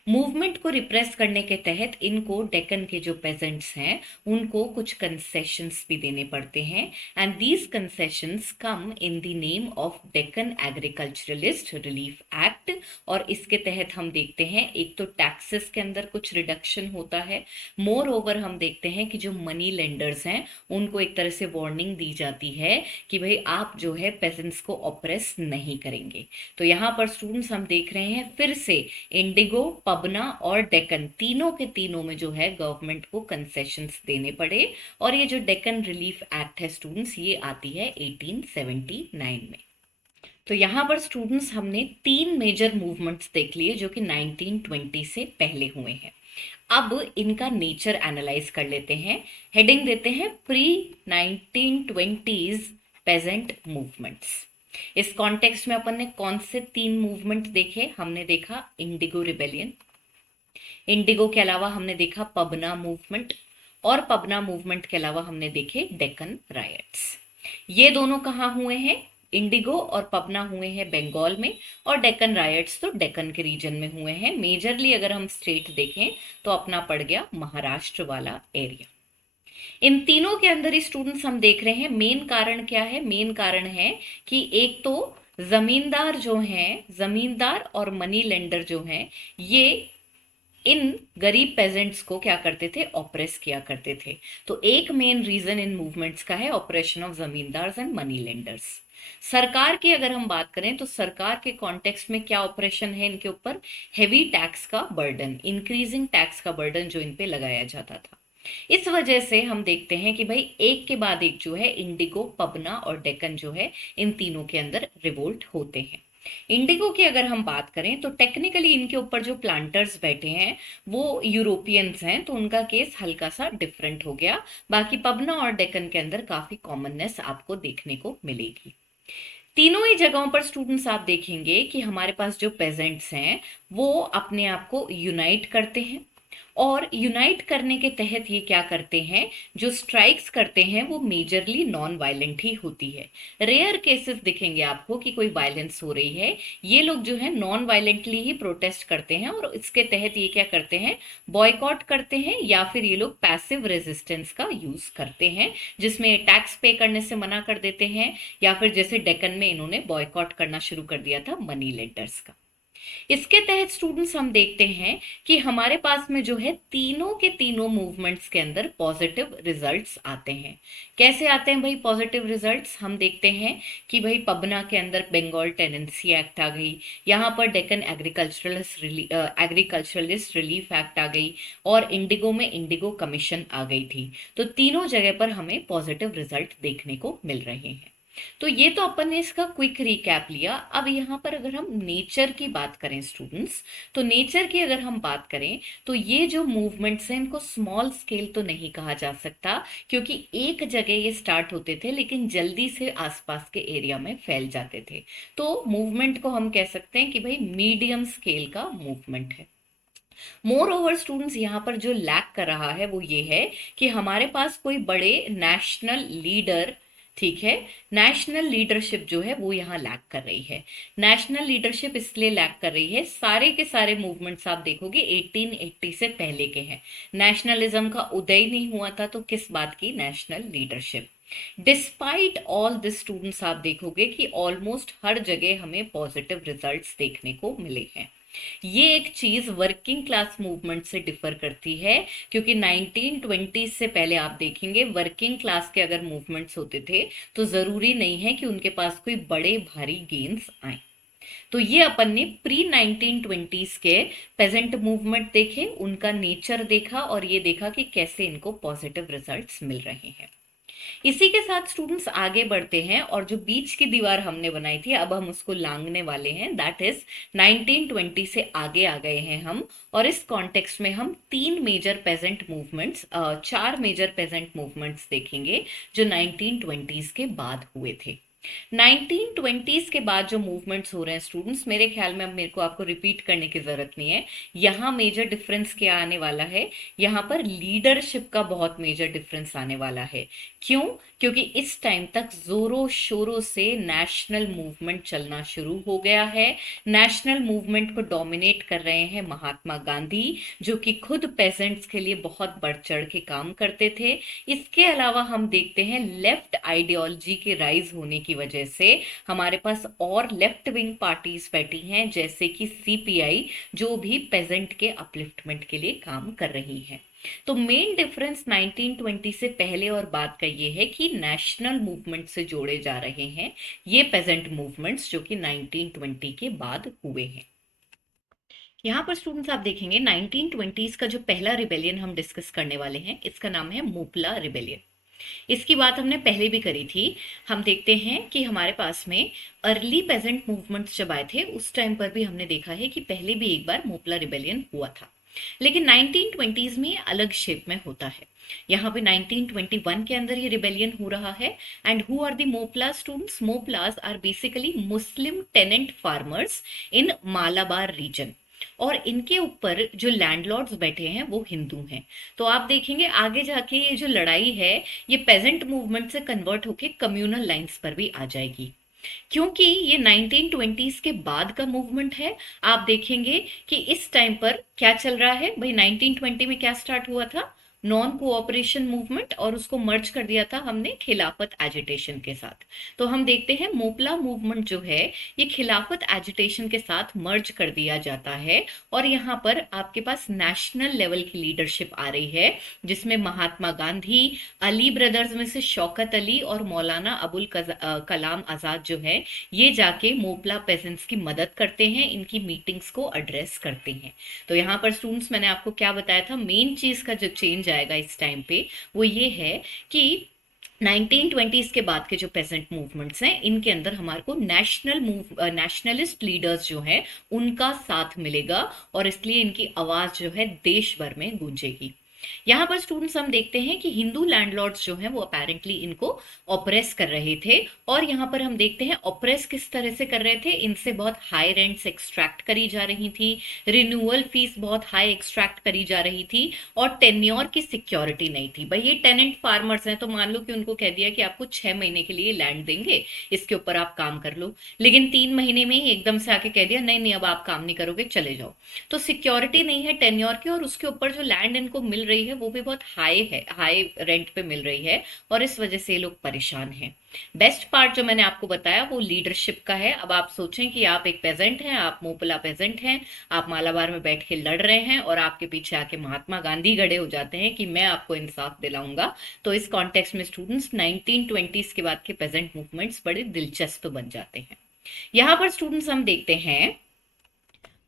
मूवमेंट को रिप्रेस करने के तहत इनको डेक्कन के जो पेजेंट्स हैं उनको कुछ कंसेशंस भी देने पड़ते हैं, and these concessions come in the name of Deccan agriculturalist relief act. और इसके तहत हम देखते हैं एक तो टैक्सेस के अंदर कुछ रिडक्शन होता है, मोर ओवर हम देखते हैं कि जो मनी लेंडर्स हैं उनको एक तरह से वार्निंग दी जाती है कि भाई आप जो है पेजेंट्स को ऑप्रेस नहीं करेंगे। तो यहाँ पर स्टूडेंट्स हम देख रहे हैं फिर से इंडिगो, पबना और डेक्कन तीनों के तीनों में जो है गवर्नमेंट को कंसेशंस देने पड़े। और ये जो डेक्कन रिलीफ एक्ट है स्टूडेंट्स, ये आती है 1879 में। तो यहाँ पर स्टूडेंट्स हमने 3 मेजर मूवमेंट्स देख लिए जो कि 1920 से पहले हुए हैं। अब इनका नेचर एनालाइज कर लेते हैं। हेडिंग देते हैं प्री 1920s पेजेंट मूवमेंट्स। इस कॉन्टेक्स्ट में अपन ने कौन से 3 मूवमेंट देखे? हमने देखा इंडिगो रिबेलियन, इंडिगो के अलावा हमने देखा पबना मूवमेंट, और पबना मूवमेंट के अलावा हमने देखे डेक्कन रायट्स। ये दोनों कहाँ हुए हैं? इंडिगो और पबना हुए हैं बंगाल में, और डेक्कन रायट्स तो डेक्कन के रीजन में हुए हैं। मेजरली अगर हम स्टेट देखें तो अपना पड़ गया महाराष्ट्र वाला एरिया। इन तीनों के अंदर ही स्टूडेंट्स हम देख रहे हैं मेन कारण क्या है? मेन कारण है कि एक तो जमींदार जो हैं, जमींदार और मनी लेंडर जो हैं, ये इन गरीब पेजेंट्स को क्या करते थे? ऑप्रेस किया करते थे। तो एक मेन रीजन इन मूवमेंट्स का है operation of zamindars and money lenders. सरकार की अगर हम बात करें तो सरकार के कॉन्टेक्स्ट में क्या ऑपरेशन है इनके ऊपर? हेवी टैक्स का बर्डन, इंक्रीजिंग टैक्स का बर्डन जो इन पे लगाया जाता था। इस वजह से हम देखते हैं कि भाई एक के बाद एक जो है इंडिगो, पबना और डेक्कन जो है इन तीनों के अंदर रिवोल्ट होते हैं। इंडिगो की अगर हम बात करें तो टेक्निकली इनके ऊपर जो प्लांटर्स बैठे हैं वो यूरोपियंस हैं, तो उनका केस हल्का सा डिफरेंट हो गया। बाकी पबना और डेक्कन के अंदर काफी कॉमननेस आपको देखने को मिलेगी। तीनों ही जगहों पर स्टूडेंट्स आप देखेंगे कि हमारे पास जो पेजेंट्स हैं वो अपने आप को यूनाइट करते हैं, और यूनाइट करने के तहत ये क्या करते हैं? जो स्ट्राइक्स करते हैं वो मेजरली नॉन वायलेंट ही होती है। रेयर केसेस दिखेंगे आपको कि कोई वायलेंस हो रही है। ये लोग जो है नॉन वायलेंटली ही प्रोटेस्ट करते हैं, और इसके तहत ये क्या करते हैं? बॉयकॉट करते हैं, या फिर ये लोग पैसिव रेजिस्टेंस का यूज करते हैं जिसमें टैक्स पे करने से मना कर देते हैं, या फिर जैसे डेक्कन में इन्होंने बॉयकॉट करना शुरू कर दिया था मनी लेंडर्स का। इसके तहत स्टूडेंट्स हम देखते हैं कि हमारे पास में जो है तीनों के तीनों मूवमेंट्स के अंदर पॉजिटिव रिजल्ट्स आते हैं। कैसे आते हैं भाई पॉजिटिव रिजल्ट्स? हम देखते हैं कि भाई पबना के अंदर बंगाल टेनेंसी एक्ट आ गई, यहाँ पर डेक्कन एग्रीकल्चरलिस्ट रिलीफ एक्ट आ गई, और इंडिगो में इंडिगो कमीशन आ गई थी। तो तीनों जगह पर हमें पॉजिटिव रिजल्ट देखने को मिल रहे हैं। तो ये तो अपन ने इसका क्विक रिकैप लिया। अब यहाँ पर अगर हम नेचर की बात करें स्टूडेंट्स, तो नेचर की अगर हम बात करें तो ये जो मूवमेंट्स हैं इनको स्मॉल स्केल तो नहीं कहा जा सकता, क्योंकि एक जगह ये स्टार्ट होते थे लेकिन जल्दी से आसपास के एरिया में फैल जाते थे। तो मूवमेंट को हम कह सकते हैं कि भाई मीडियम स्केल का मूवमेंट है। मोर ओवर स्टूडेंट्स यहाँ पर जो लैक कर रहा है वो ये है कि हमारे पास कोई बड़े नेशनल लीडर, ठीक है, नेशनल लीडरशिप जो है वो यहाँ लैक कर रही है। नेशनल लीडरशिप इसलिए लैक कर रही है, सारे के सारे मूवमेंट्स आप देखोगे 1880 से पहले के हैं। नेशनलिज्म का उदय नहीं हुआ था, तो किस बात की national leadership? Despite all this students आप देखोगे कि ऑलमोस्ट हर जगह हमें पॉजिटिव रिजल्ट्स देखने को मिले हैं। ये एक चीज वर्किंग क्लास मूवमेंट से डिफर करती है, क्योंकि 1920 से पहले आप देखेंगे वर्किंग क्लास के अगर मूवमेंट्स होते थे तो जरूरी नहीं है कि उनके पास कोई बड़े भारी गेन्स आए। तो ये अपन ने प्री 1920s के पेजेंट मूवमेंट देखे, उनका नेचर देखा, और ये देखा कि कैसे इनको पॉजिटिव रिजल्ट्स मिल रहे हैं। इसी के साथ स्टूडेंट्स आगे बढ़ते हैं, और जो बीच की दीवार हमने बनाई थी अब हम उसको लांघने वाले हैं। दैट इज 1920 से आगे आ गए हैं हम, और इस कॉन्टेक्स्ट में हम 4 मेजर पेजेंट मूवमेंट्स देखेंगे जो 1920s के बाद हुए थे। 1920s के बाद जो मूवमेंट्स हो रहे हैं स्टूडेंट्स, मेरे ख्याल में अब मेरे को आपको रिपीट करने की जरूरत नहीं है। यहाँ मेजर डिफरेंस क्या आने वाला है, यहाँ पर लीडरशिप का बहुत मेजर डिफरेंस आने वाला है। क्यों? क्योंकि इस टाइम तक जोरों शोरों से नेशनल मूवमेंट चलना शुरू हो गया है। नेशनल मूवमेंट को डोमिनेट कर रहे हैं महात्मा गांधी, जो कि खुद पेजेंट्स के लिए बहुत बढ़ चढ़ के काम करते थे। इसके अलावा हम देखते हैं लेफ्ट आइडियोलॉजी के राइज होने की वजह से हमारे पास और लेफ्ट विंग पार्टीज बैठी हैं, जैसे कि सीपीआई, जो भी पेजेंट के अपलिफ्टमेंट के लिए काम कर रही है। तो मेन डिफरेंस 1920 से पहले और बाद का ये है कि नेशनल मूवमेंट से जोड़े जा रहे हैं ये पेजेंट मूवमेंट्स, जो कि 1920 के बाद हुए हैं। यहाँ पर स्टूडेंट्स आप देखेंगे 1920s का जो पहला रिबेलियन हम डिस्कस करने वाले हैं, इसका नाम है मोपला रिबेलियन। इसकी बात हमने पहले भी करी थी। हम देखते हैं कि हमारे पास में अर्ली पेजेंट मूवमेंट्स जब आए थे, उस टाइम पर भी हमने देखा है कि पहले भी एक बार मोपला रिबेलियन हुआ था, लेकिन 1920s में अलग शेप में होता है। यहाँ पे 1921 के अंदर ये रिबेलियन हो रहा है। And who are the Moplas students? Moplas are basically Muslim tenant farmers in Malabar region, और इनके ऊपर जो लैंडलॉर्ड्स बैठे हैं वो हिंदू हैं। तो आप देखेंगे आगे जाके ये जो लड़ाई है ये पेजेंट मूवमेंट से कन्वर्ट होके कम्युनल लाइंस पर भी आ जाएगी, क्योंकि ये 1920s के बाद का मूवमेंट है। आप देखेंगे कि इस टाइम पर क्या चल रहा है भाई। 1920 में क्या स्टार्ट हुआ था? नॉन कोऑपरेशन मूवमेंट, और उसको मर्ज कर दिया था हमने खिलाफत एजिटेशन के साथ। तो हम देखते हैं मोपला मूवमेंट जो है ये खिलाफत एजिटेशन के साथ मर्ज कर दिया जाता है, और यहाँ पर आपके पास नेशनल लेवल की लीडरशिप आ रही है, जिसमें महात्मा गांधी, अली ब्रदर्स में से शौकत अली और मौलाना अबुल कलाम आजाद जो है ये जाके मोपला पेजेंट्स की मदद करते हैं, इनकी मीटिंग्स को एड्रेस करते हैं। तो यहाँ पर स्टूडेंट्स मैंने आपको क्या बताया था, मेन चीज का जो चेंज आएगा इस टाइम पे वो ये है कि 1920s के बाद के जो पेजेंट मूवमेंट्स हैं इनके अंदर हमारे को नेशनलिस्ट लीडर्स जो हैं उनका साथ मिलेगा, और इसलिए इनकी आवाज जो है देश भर में गूंजेगी। यहाँ पर स्टूडेंट्स हम देखते हैं कि हिंदू लैंडलॉर्ड्स जो हैं वो अपेरेंटली इनको ऑप्रेस कर रहे थे, और यहाँ पर हम देखते हैं ऑप्रेस किस तरह से कर रहे थे। इनसे बहुत हाई रेंट्स एक्सट्रैक्ट करी जा रही थी, रिन्यूअल फीस बहुत हाई एक्सट्रैक्ट करी जा रही थी, और टेन्योर की सिक्योरिटी नहीं थी। भाई ये टेनेंट फार्मर्स हैं, तो मान लो कि उनको कह दिया कि आपको 6 महीने के लिए लैंड देंगे, इसके ऊपर आप काम कर लो, लेकिन 3 महीने में ही एकदम से आके कह दिया नहीं नहीं अब आप काम नहीं करोगे, चले जाओ। तो सिक्योरिटी नहीं है टेन्योर की, और उसके ऊपर जो लैंड इनको मिल रही है वो भी बहुत हाई है, हाई रेंट पे मिल रही है, और इस वजह से ये लोग परेशान हैं। बेस्ट पार्ट जो मैंने आपको बताया वो लीडरशिप का है। अब आप सोचें कि आप एक पेजेंट हैं, आप मोपला पेजेंट हैं, आप मालाबार में बैठ के लड़ रहे हैं, और आपके पीछे आके महात्मा गांधी खड़े हो जाते हैं कि मैं आपको इंसाफ दिलाऊंगा। तो इस कॉन्टेक्स्ट में स्टूडेंट्स 1920s के बाद के पेजेंट मूवमेंट्स बड़े दिलचस्प बन जाते हैं। यहाँ पर स्टूडेंट्स हम देखते हैं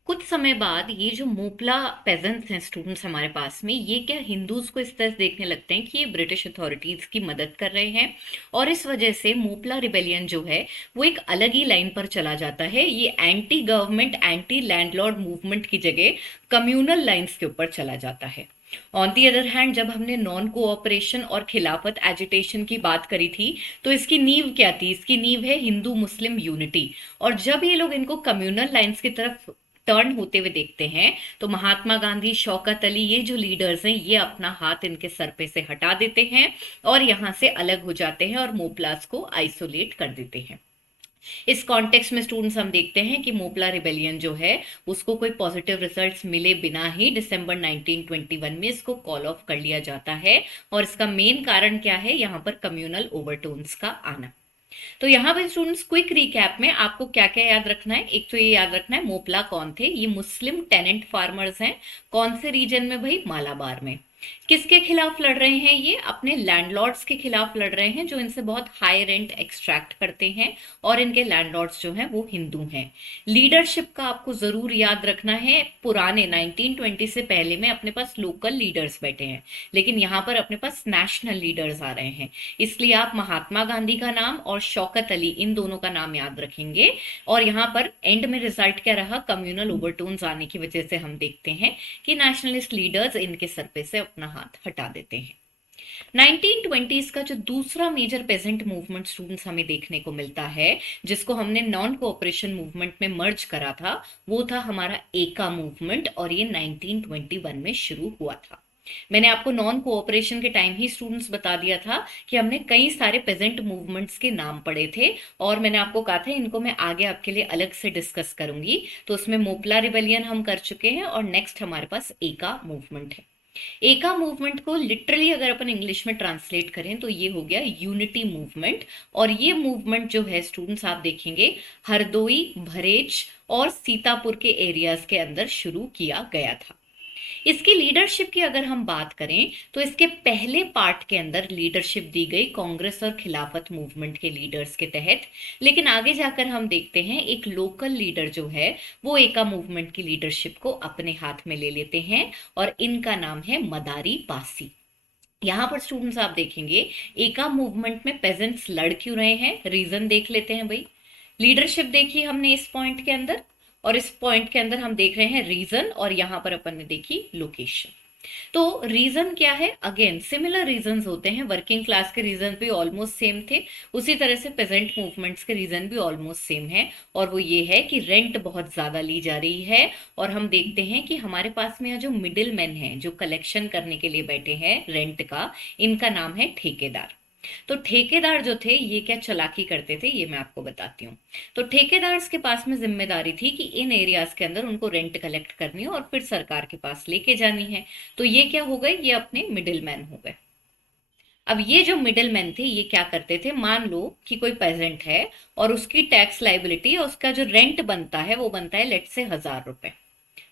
कुछ समय बाद ये जो मोपला पेजेंट्स हैं स्टूडेंट्स हमारे पास में, ये क्या हिंदूज को इस तरह से देखने लगते हैं कि ये ब्रिटिश अथॉरिटीज की मदद कर रहे हैं, और इस वजह से मोपला रिबेलियन जो है वो एक अलग ही लाइन पर चला जाता है। ये anti government anti landlord movement की जगह कम्युनल लाइंस के ऊपर चला जाता है। ऑन दी अदर हैंड जब हमने नॉन कोऑपरेशन और खिलाफत एजिटेशन की बात करी थी, तो इसकी नींव क्या थी? इसकी नींव है हिंदू मुस्लिम यूनिटी। और जब ये लोग इनको कम्युनल लाइंस की तरफ टर्न होते हुए देखते हैं, तो महात्मा गांधी, शौकत अली, ये जो लीडर्स हैं ये अपना हाथ इनके सर पे से हटा देते हैं और यहां से अलग हो जाते हैं और मोपलास को आइसोलेट कर देते हैं। इस कॉन्टेक्स्ट में स्टूडेंट्स हम देखते हैं कि मोपला रिबेलियन जो है उसको कोई पॉजिटिव रिजल्ट्स मिले बिना ही दिसंबर 1921 में इसको कॉल ऑफ कर लिया जाता है, और इसका मेन कारण क्या है? यहाँ पर कम्युनल ओवरटोन्स का आना। तो यहाँ पे स्टूडेंट्स क्विक रिकैप में आपको क्या क्या याद रखना है? एक तो ये याद रखना है मोपला कौन थे, ये मुस्लिम टेनेंट फार्मर्स हैं। कौन से रीजन में भाई? मालाबार में। किसके खिलाफ लड़ रहे हैं? ये अपने लैंडलॉर्ड्स के खिलाफ लड़ रहे हैं जो इनसे बहुत हाई रेंट एक्सट्रैक्ट करते हैं, और इनके लैंडलॉर्ड्स जो हैं वो हिंदू हैं। लीडरशिप का आपको जरूर याद रखना है। पुराने 1920 से पहले में अपने पास लोकल लीडर्स बैठे हैं, लेकिन यहाँ पर अपने पास नेशनल लीडर्स आ रहे हैं, इसलिए आप महात्मा गांधी का नाम और शौकत अली इन दोनों का नाम याद रखेंगे। और यहाँ पर एंड में रिजल्ट क्या रहा? कम्युनल ओवरटोन्स आने की वजह से हम देखते हैं कि नेशनलिस्ट लीडर्स इनके सर पे से अपना हाथ हटा देते हैं। 1920s का जो दूसरा मेजर पेजेंट मूवमेंट स्टूडेंट्स हमें देखने को मिलता है, जिसको हमने नॉन कोऑपरेशन मूवमेंट में मर्ज करा था, वो था हमारा एका मूवमेंट, और ये 1921 में शुरू हुआ था। मैंने आपको नॉन कोऑपरेशन के टाइम ही स्टूडेंट्स बता दिया था कि हमने कई सारे पेजेंट मूवमेंट्स के नाम पढ़े थे, और मैंने आपको कहा था इनको मैं आगे आपके लिए अलग से डिस्कस करूंगी। तो उसमें मोपला रिबेलियन हम कर चुके हैं, और नेक्स्ट हमारे पास एका मूवमेंट है। एका मूवमेंट को लिटरली अगर अपन इंग्लिश में ट्रांसलेट करें तो ये हो गया यूनिटी मूवमेंट। और ये मूवमेंट जो है स्टूडेंट्स, आप देखेंगे हरदोई, भरेच और सीतापुर के एरियाज के अंदर शुरू किया गया था। इसकी लीडरशिप की अगर हम बात करें तो इसके पहले पार्ट के अंदर लीडरशिप दी गई कांग्रेस और खिलाफत मूवमेंट के लीडर्स के तहत, लेकिन आगे जाकर हम देखते हैं एक लोकल लीडर जो है वो एका मूवमेंट की लीडरशिप को अपने हाथ में ले लेते हैं, और इनका नाम है मदारी पासी। यहां पर स्टूडेंट्स आप देखेंगे एका मूवमेंट में पेजेंट्स लड़ क्यों रहे हैं, रीजन देख लेते हैं भाई। लीडरशिप देखी हमने इस पॉइंट के अंदर, और इस पॉइंट के अंदर हम देख रहे हैं रीजन, और यहां पर अपन ने देखी लोकेशन। तो रीजन क्या है, अगेन सिमिलर रीजंस होते हैं। वर्किंग क्लास के रीजन भी ऑलमोस्ट सेम थे, उसी तरह से प्रेजेंट मूवमेंट्स के रीजन भी ऑलमोस्ट सेम है, और वो ये है कि रेंट बहुत ज्यादा ली जा रही है। और हम देखते हैं कि हमारे पास में जो मिडिल मैन है, जो कलेक्शन करने के लिए बैठे हैं रेंट का, इनका नाम है ठेकेदार। तो ठेकेदार जो थे ये क्या चालाकी करते थे, ये मैं आपको बताती हूँ। तो ठेकेदार के पास में जिम्मेदारी थी कि इन एरियाज के अंदर उनको रेंट कलेक्ट करनी है और फिर सरकार के पास लेके जानी है। तो ये क्या हो गए, ये अपने मिडिल मैन हो गए। अब ये जो मिडिल मैन थे ये क्या करते थे, मान लो कि कोई पेजेंट है और उसकी टैक्स लाइबिलिटी, उसका जो रेंट बनता है वो बनता है लेट से 1,000 रुपए,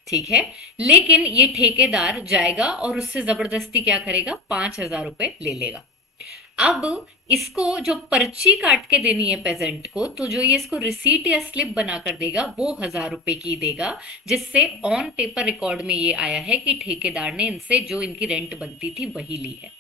ठीक है। लेकिन ये ठेकेदार जाएगा और उससे जबरदस्ती क्या करेगा, 5,000 रुपए ले लेगा। अब इसको जो पर्ची काट के देनी है पेजेंट को, तो जो ये इसको रिसीट या स्लिप बनाकर देगा वो 1,000 रुपए की देगा, जिससे ऑन पेपर रिकॉर्ड में ये आया है कि ठेकेदार ने इनसे जो इनकी रेंट बनती थी वही ली है।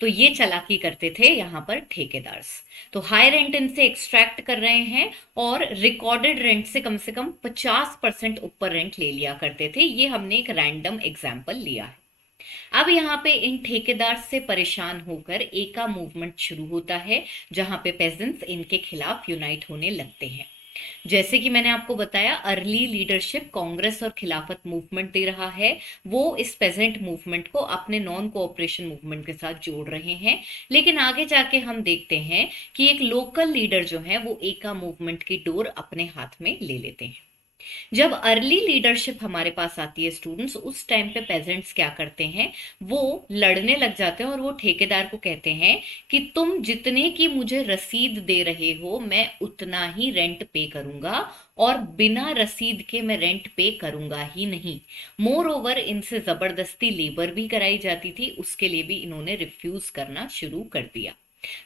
तो ये चालाकी करते थे यहाँ पर ठेकेदार्स। तो हाई रेंट इनसे एक्सट्रैक्ट कर रहे हैं, और रिकॉर्डेड रेंट से कम 50% ऊपर रेंट ले लिया करते थे। ये हमने एक रैंडम एग्जाम्पल लिया है। अब यहाँ पे इन ठेकेदार से परेशान होकर एका मूवमेंट शुरू होता है, जहां पे पेजेंट्स इनके खिलाफ यूनाइट होने लगते हैं। जैसे कि मैंने आपको बताया, अर्ली लीडरशिप कांग्रेस और खिलाफत मूवमेंट दे रहा है, वो इस पेजेंट मूवमेंट को अपने नॉन कोऑपरेशन मूवमेंट के साथ जोड़ रहे हैं। लेकिन आगे जाके हम देखते हैं कि एक लोकल लीडर जो है वो एका मूवमेंट की डोर अपने हाथ में ले लेते हैं। जब अर्ली लीडरशिप हमारे पास आती है स्टूडेंट्स, उस टाइम पे पेजेंट्स क्या करते हैं, वो लड़ने लग जाते हैं, और वो ठेकेदार को कहते हैं कि तुम जितने की मुझे रसीद दे रहे हो मैं उतना ही रेंट पे करूंगा, और बिना रसीद के मैं रेंट पे करूंगा ही नहीं। मोर ओवर इनसे जबरदस्ती लेबर भी कराई जाती थी, उसके लिए भी इन्होंने रिफ्यूज करना शुरू कर दिया।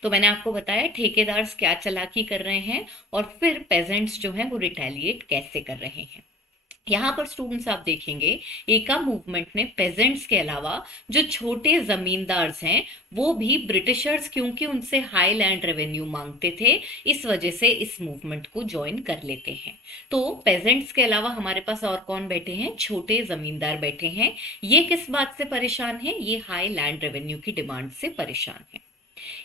तो मैंने आपको बताया ठेकेदार क्या चालाकी कर रहे हैं, और फिर पेजेंट्स जो हैं वो रिटेलिएट कैसे कर रहे हैं। यहाँ पर स्टूडेंट्स आप देखेंगे एका मूवमेंट में पेजेंट्स के अलावा जो छोटे जमींदार्स हैं वो भी ब्रिटिशर्स, क्योंकि उनसे हाई लैंड रेवेन्यू मांगते थे, इस वजह से इस मूवमेंट को ज्वाइन कर लेते हैं। तो पेजेंट्स के अलावा हमारे पास और कौन बैठे हैं, छोटे जमींदार बैठे हैं। ये किस बात से परेशान हैं, ये हाई लैंड रेवेन्यू की डिमांड से परेशान है।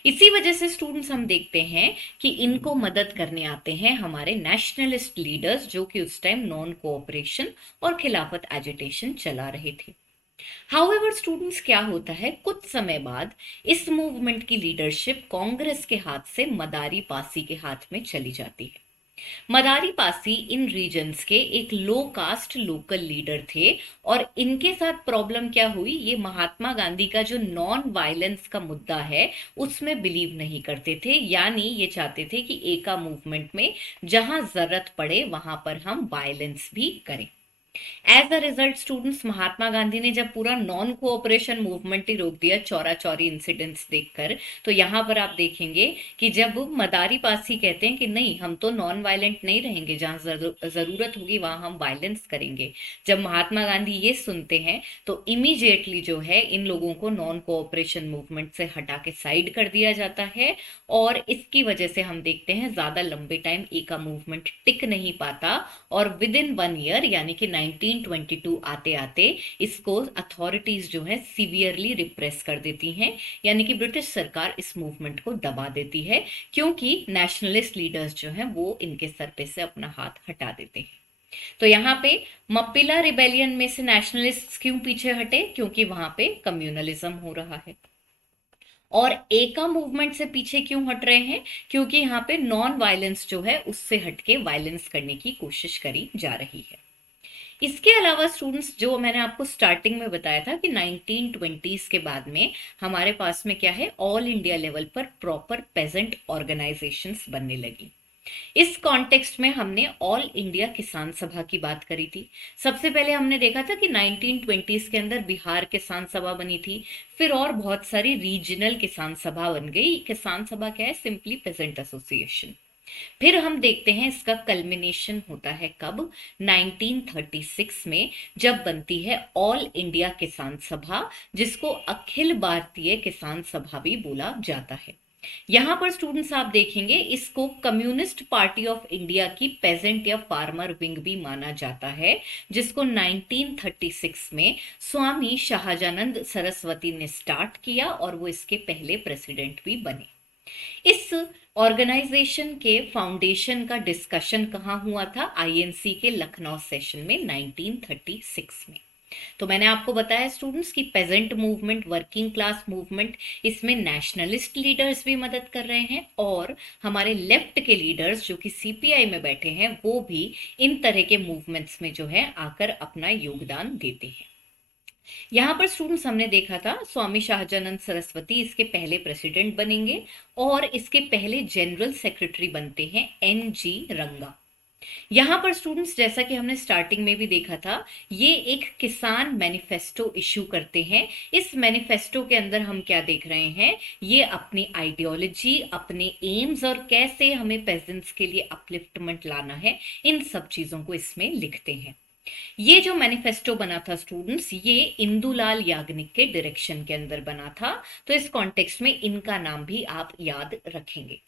इसी वजह से स्टूडेंट्स हम देखते हैं कि इनको मदद करने आते हैं हमारे नेशनलिस्ट लीडर्स, जो कि उस टाइम नॉन कोऑपरेशन और खिलाफत एजिटेशन चला रहे थे। हाउएवर स्टूडेंट्स क्या होता है, कुछ समय बाद इस मूवमेंट की लीडरशिप कांग्रेस के हाथ से मदारी पासी के हाथ में चली जाती है। मदारी पासी इन रीजन्स के एक लो कास्ट लोकल लीडर थे, और इनके साथ प्रॉब्लम क्या हुई, ये महात्मा गांधी का जो नॉन वायलेंस का मुद्दा है उसमें बिलीव नहीं करते थे। यानी ये चाहते थे कि एका मूवमेंट में जहां जरूरत पड़े वहां पर हम वायलेंस भी करें। As a result students, Mahatma Gandhi ने जब पूरा नॉन कोऑपरेशन मूवमेंट ही रोक दिया चौरा चौरी इंसिडेंट्स देखकर, तो यहाँ पर आप देखेंगे कि जब मदारी पासी कहते हैं कि नहीं हम तो नॉन वायलेंट नहीं रहेंगे, जहां जरूरत होगी वहां हम वायलेंस करेंगे, जब महात्मा गांधी ये सुनते हैं तो इमीडिएटली जो है इन लोगों को नॉन कोऑपरेशन मूवमेंट से हटा के साइड कर दिया जाता है। और इसकी वजह से हम देखते हैं ज्यादा लंबे टाइम एका मूवमेंट टिक नहीं पाता, और विद इन 1 ईयर यानी कि 1922 आते आते इसको अथॉरिटीज जो है सीवियरली रिप्रेस कर देती हैं, यानी कि ब्रिटिश सरकार इस मूवमेंट को दबा देती है, क्योंकि नेशनलिस्ट लीडर्स जो हैं वो इनके सर पे से अपना हाथ हटा देते हैं। तो यहाँ पे मप्पिला रिबेलियन में से नेशनलिस्ट क्यों पीछे हटे? क्योंकि वहां पे कम्युनलिज्म हो रहा है। और एका मूवमेंट से पीछे क्यों हट रहे हैं? क्योंकि यहाँ पे नॉन वायलेंस जो है उससे हटके वायलेंस करने की कोशिश करी जा रही है। इसके अलावा स्टूडेंट्स, जो मैंने आपको स्टार्टिंग में बताया था कि 1920s के बाद में हमारे पास में क्या है, ऑल इंडिया लेवल पर प्रॉपर पेजेंट ऑर्गेनाइजेशंस बनने लगी। इस कॉन्टेक्स्ट में हमने ऑल इंडिया किसान सभा की बात करी थी। सबसे पहले हमने देखा था कि 1920s के अंदर बिहार किसान सभा बनी थी, फिर और बहुत सारी रीजनल किसान सभा बन गई। किसान सभा क्या है? Simply peasant association. फिर हम देखते हैं इसका कल्मिनेशन होता है कब? 1936 में, जब बनती है ऑल इंडिया किसान सभा, जिसको अखिल भारतीय किसान सभा भी बोला जाता है। यहां पर स्टूडेंट्स आप देखेंगे इसको कम्युनिस्ट पार्टी ऑफ इंडिया की पेजेंट या फार्मर विंग भी माना जाता है, जिसको 1936 में स्वामी शाहजानंद सरस्वती ने स्टार्ट किया और वो इसके पहले प्रेसिडेंट भी बने। इस ऑर्गेनाइजेशन के फाउंडेशन का डिस्कशन कहाँ हुआ था? आईएनसी के लखनऊ सेशन में 1936 में। तो मैंने आपको बताया स्टूडेंट्स की peasant movement, working class movement, इसमें नेशनलिस्ट लीडर्स भी मदद कर रहे हैं और हमारे लेफ्ट के लीडर्स जो कि सीपीआई में बैठे हैं वो भी इन तरह के मूवमेंट्स में जो है आकर अपना योगदान देते हैं। यहाँ पर स्टूडेंट्स हमने देखा था स्वामी शाहजानंद सरस्वती इसके पहले प्रेसिडेंट बनेंगे और इसके पहले जनरल सेक्रेटरी बनते हैं एन.जी. रंगा। यहाँ पर स्टूडेंट्स, जैसा कि हमने स्टार्टिंग में भी देखा था, ये एक किसान मैनिफेस्टो इशू करते हैं। इस मैनिफेस्टो के अंदर हम क्या देख रहे हैं? ये अपनी आइडियोलॉजी, अपने एम्स और कैसे हमें पेजेंट्स के लिए अपलिफ्टमेंट लाना है, इन सब चीजों को इसमें लिखते हैं। ये जो मैनिफेस्टो बना था स्टूडेंट्स, ये इंदुलाल याग्निक के डायरेक्शन के अंदर बना था, तो इस कॉन्टेक्स्ट में इनका नाम भी आप याद रखेंगे।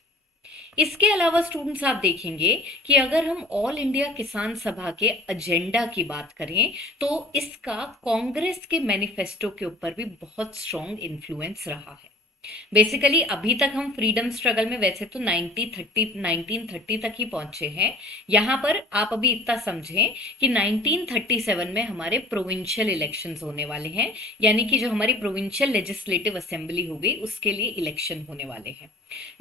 इसके अलावा स्टूडेंट्स आप देखेंगे कि अगर हम ऑल इंडिया किसान सभा के एजेंडा की बात करें तो इसका कांग्रेस के मैनिफेस्टो के ऊपर भी बहुत स्ट्रॉन्ग इन्फ्लुएंस रहा है। बेसिकली अभी तक हम फ्रीडम स्ट्रगल में वैसे तो 1930 तक ही पहुंचे हैं। यहां पर आप अभी इतना समझें कि 1937 में हमारे प्रोविंशियल इलेक्शंस होने वाले हैं, यानी कि जो हमारी प्रोविंशियल लेजिस्लेटिव असेंबली होगी उसके लिए इलेक्शन होने वाले हैं।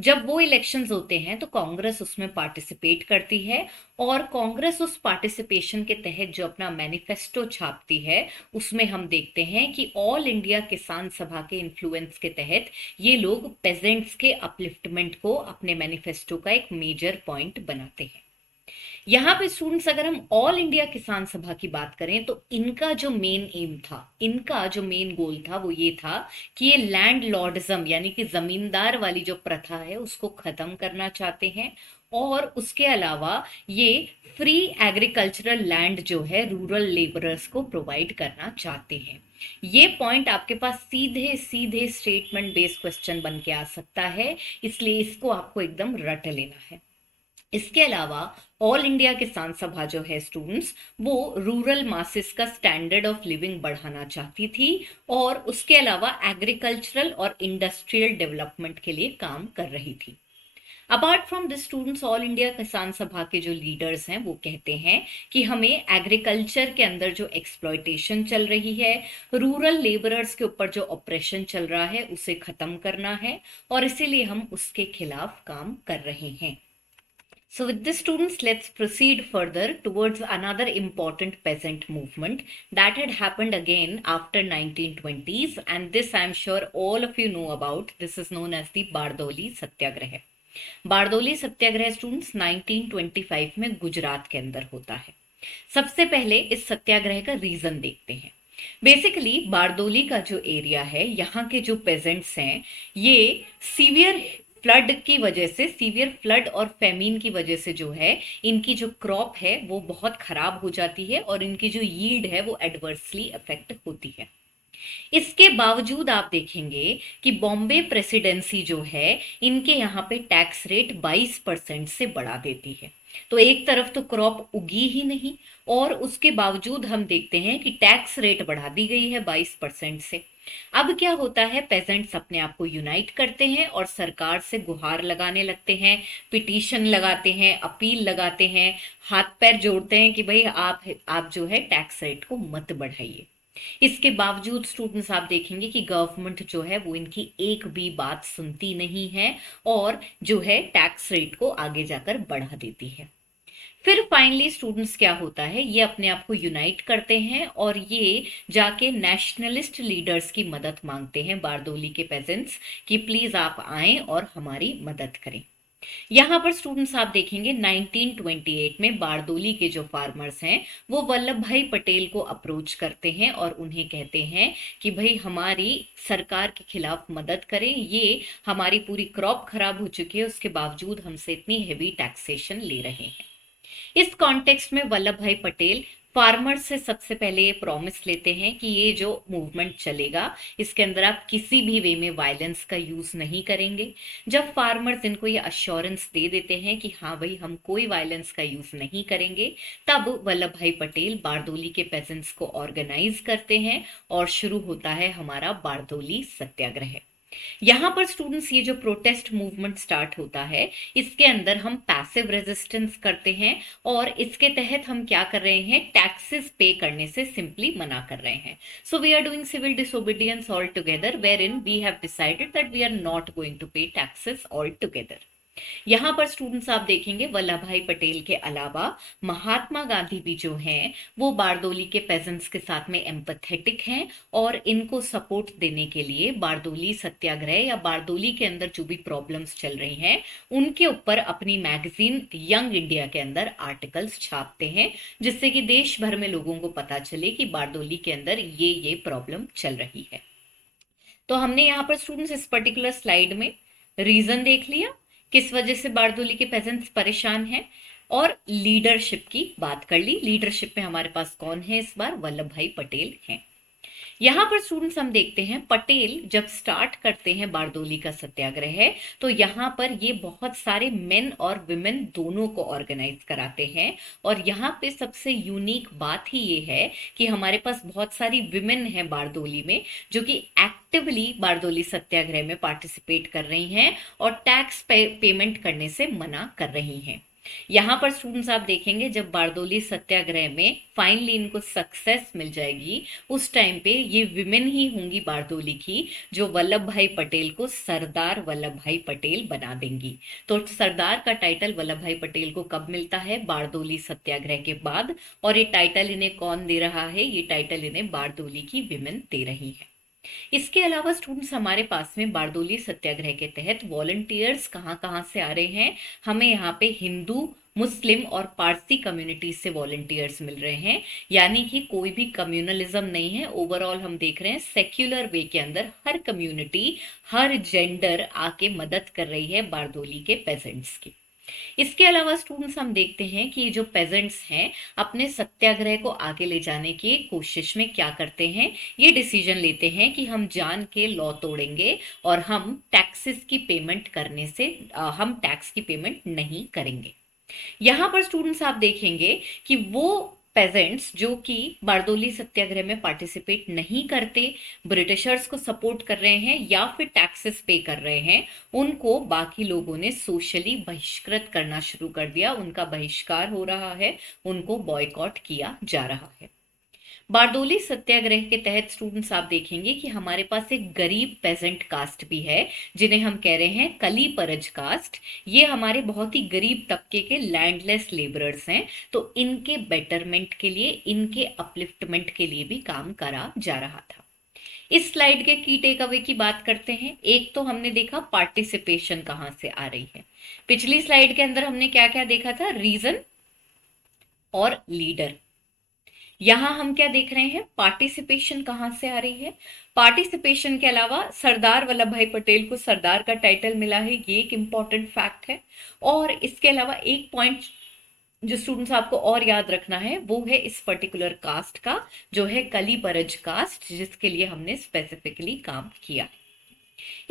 जब वो इलेक्शंस होते हैं तो कांग्रेस उसमें पार्टिसिपेट करती है और कांग्रेस उस पार्टिसिपेशन के तहत जो अपना मैनिफेस्टो छापती है उसमें हम देखते हैं कि ऑल इंडिया किसान सभा के इन्फ्लुएंस के तहत ये लोग पेजेंट्स के अपलिफ्टमेंट को अपने मैनिफेस्टो का एक मेजर पॉइंट बनाते हैं। यहाँ पे स्टूडेंट्स, अगर हम ऑल इंडिया किसान सभा की बात करें तो इनका जो मेन एम था, इनका जो मेन गोल था वो ये था कि ये लैंड लॉर्डिज्म यानी कि जमींदार वाली जो प्रथा है उसको खत्म करना चाहते हैं और उसके अलावा ये फ्री एग्रीकल्चरल लैंड जो है रूरल लेबरर्स को प्रोवाइड करना चाहते हैं। ये पॉइंट आपके पास सीधे सीधे स्टेटमेंट बेस्ड क्वेश्चन बन के आ सकता है, इसलिए इसको आपको एकदम रट लेना है। इसके अलावा ऑल इंडिया किसान सभा जो है स्टूडेंट्स, वो रूरल मासेस का स्टैंडर्ड ऑफ लिविंग बढ़ाना चाहती थी और उसके अलावा एग्रीकल्चरल और इंडस्ट्रियल डेवलपमेंट के लिए काम कर रही थी। Apart from this students, all India किसान सभा के जो लीडर्स हैं वो कहते हैं कि हमें एग्रीकल्चर के अंदर जो एक्सप्लॉयटेशन चल रही है, रूरल लेबरर्स के ऊपर जो ऑपरेशन चल रहा है उसे खत्म करना है और इसीलिए हम उसके खिलाफ काम कर रहे हैं। So with this students, let's proceed further towards another important peasant movement that had happened again after 1920s, and this I am sure all of you know about. This is known as the Bardoli Satyagraha. Bardoli Satyagraha students 1925 में गुजरात के अंदर होता है। सबसे पहले इस सत्याग्रह का reason देखते हैं। बेसिकली बारदोली का जो एरिया है, यहाँ के जो पेजेंट्स हैं, ये सीवियर फ्लड की वजह से, सीवियर फ्लड और फेमिन की वजह से जो है इनकी जो क्रॉप है वो बहुत खराब हो जाती है और इनकी जो यील्ड है वो एडवर्सली अफेक्ट होती है। इसके बावजूद आप देखेंगे कि बॉम्बे प्रेसिडेंसी जो है इनके यहाँ पे टैक्स रेट 22% से बढ़ा देती है। तो एक तरफ तो क्रॉप उगी ही नहीं, और उसके बावजूद हम देखते हैं कि टैक्स रेट बढ़ा दी गई है 22% से। अब क्या होता है, पेजेंट्स अपने आप को यूनाइट करते हैं और सरकार से गुहार लगाने लगते हैं, पिटीशन लगाते हैं, अपील लगाते हैं, हाथ पैर जोड़ते हैं कि भाई आप जो है टैक्स रेट को मत बढ़ाइए। इसके बावजूद स्टूडेंट्स आप देखेंगे कि गवर्नमेंट जो है वो इनकी एक भी बात सुनती नहीं है, और जो है टैक्स रेट को आगे जाकर बढ़ा देती है। फिर फाइनली स्टूडेंट्स क्या होता है, ये अपने आप को यूनाइट करते हैं और ये जाके नेशनलिस्ट लीडर्स की मदद मांगते हैं, बारदोली के पेजेंट्स, कि प्लीज आप आएं और हमारी मदद करें। यहाँ पर स्टूडेंट्स आप देखेंगे 1928 में बारदोली के जो फार्मर्स हैं वो वल्लभ भाई पटेल को अप्रोच करते हैं और उन्हें कहते हैं कि भाई हमारी सरकार के खिलाफ मदद करें, ये हमारी पूरी क्रॉप खराब हो चुकी है, उसके बावजूद हमसे इतनी हेवी टैक्सेशन ले रहे हैं। इस कॉन्टेक्स्ट में वल्लभ भाई पटेल फार्मर्स से सबसे पहले ये प्रॉमिस लेते हैं कि ये जो मूवमेंट चलेगा इसके अंदर आप किसी भी वे में वायलेंस का यूज नहीं करेंगे। जब फार्मर्स इनको ये अश्योरेंस दे देते हैं कि हाँ भाई हम कोई वायलेंस का यूज नहीं करेंगे, तब वल्लभ भाई पटेल बारदोली के पेजेंट्स को ऑर्गेनाइज करते हैं और शुरू होता है हमारा बारदोली सत्याग्रह। यहाँ पर स्टूडेंट्स ये जो प्रोटेस्ट मूवमेंट स्टार्ट होता है इसके अंदर हम पैसिव रेजिस्टेंस करते हैं, और इसके तहत हम क्या कर रहे हैं, टैक्सेस पे करने से सिंपली मना कर रहे हैं। So we are doing civil disobedience all together, where in we have decided that we are not going to pay taxes all together. यहाँ पर स्टूडेंट्स आप देखेंगे वल्लभ भाई पटेल के अलावा महात्मा गांधी भी जो हैं वो बारदोली के पेजेंट्स के साथ में एम्पथेटिक हैं, और इनको सपोर्ट देने के लिए बारदोली सत्याग्रह या बारदोली के अंदर जो भी प्रॉब्लम्स चल रही हैं उनके ऊपर अपनी मैगजीन यंग इंडिया के अंदर आर्टिकल्स छापते हैं, जिससे कि देश भर में लोगों को पता चले कि बारदोली के अंदर ये प्रॉब्लम चल रही है। तो हमने यहाँ पर स्टूडेंट्स इस पर्टिकुलर स्लाइड में रीजन देख लिया किस वजह से बारदोली के पेजेंट्स परेशान हैं, और लीडरशिप की बात कर ली। लीडरशिप में हमारे पास कौन है इस बार, वल्लभ भाई पटेल हैं। यहाँ पर स्टूडेंट्स हम देखते हैं पटेल जब स्टार्ट करते हैं बारदोली का सत्याग्रह तो यहाँ पर ये बहुत सारे मेन और विमेन दोनों को ऑर्गेनाइज कराते हैं, और यहाँ पे सबसे यूनिक बात ही ये है कि हमारे पास बहुत सारी विमेन हैं बारदोली में जो कि एक्टिवली बारदोली सत्याग्रह में पार्टिसिपेट कर रही हैं और टैक्स पेमेंट करने से मना कर रही हैं। यहाँ पर स्टूडेंट्स आप देखेंगे जब बारदोली सत्याग्रह में फाइनली इनको सक्सेस मिल जाएगी, उस टाइम पे ये विमेन ही होंगी बारदोली की जो वल्लभ भाई पटेल को सरदार वल्लभ भाई पटेल बना देंगी। तो सरदार का टाइटल वल्लभ भाई पटेल को कब मिलता है, बारदोली सत्याग्रह के बाद, और ये टाइटल इन्हें कौन दे रहा है, ये टाइटल इन्हें बारदोली की विमेन दे रही है। इसके अलावा स्टूडेंट्स हमारे पास में बारदोली सत्याग्रह के तहत वॉलंटियर्स कहाँ कहाँ से आ रहे हैं, हमें यहाँ पे हिंदू, मुस्लिम और पारसी कम्युनिटीज से वॉलंटियर्स मिल रहे हैं, यानी कि कोई भी कम्युनलिज्म नहीं है। ओवरऑल हम देख रहे हैं सेक्युलर वे के अंदर हर कम्युनिटी, हर जेंडर आके मदद कर रही है बारदोली के पेजेंट्स की। इसके अलावा स्टूडेंट्स हम देखते हैं कि ये जो पेजेंट्स हैं अपने सत्याग्रह को आगे ले जाने की कोशिश में क्या करते हैं, ये डिसीजन लेते हैं कि हम जान के लॉ तोड़ेंगे और हम टैक्सेस की पेमेंट करने से हम टैक्स की पेमेंट नहीं करेंगे। यहाँ पर स्टूडेंट्स आप देखेंगे कि वो पेजेंट्स जो कि बारदोली सत्याग्रह में पार्टिसिपेट नहीं करते, ब्रिटिशर्स को सपोर्ट कर रहे हैं या फिर टैक्सेस पे कर रहे हैं, उनको बाकी लोगों ने सोशली बहिष्कृत करना शुरू कर दिया, उनका बहिष्कार हो रहा है, उनको बॉयकॉट किया जा रहा है। बारदोली सत्याग्रह के तहत स्टूडेंट्स आप देखेंगे कि हमारे पास एक गरीब पेजेंट कास्ट भी है जिन्हें हम कह रहे हैं कली परज कास्ट। ये हमारे बहुत ही गरीब तबके के लैंडलेस लेबरर्स हैं, तो इनके बेटरमेंट के लिए, इनके अपलिफ्टमेंट के लिए भी काम करा जा रहा था। इस स्लाइड के की टेक अवे की बात करते हैं। एक तो हमने देखा पार्टिसिपेशन कहां से आ रही है, पिछली स्लाइड के अंदर हमने क्या क्या देखा था, रीजन और लीडर। यहां हम क्या देख रहे हैं, पार्टिसिपेशन कहां से आ रही है। पार्टिसिपेशन के अलावा सरदार वल्लभ भाई पटेल को सरदार का टाइटल मिला है, ये एक इंपॉर्टेंट फैक्ट है। और इसके अलावा एक पॉइंट जो स्टूडेंट्स आपको और याद रखना है वो है इस पर्टिकुलर कास्ट का, जो है कली परज कास्ट, जिसके लिए हमने स्पेसिफिकली काम किया है।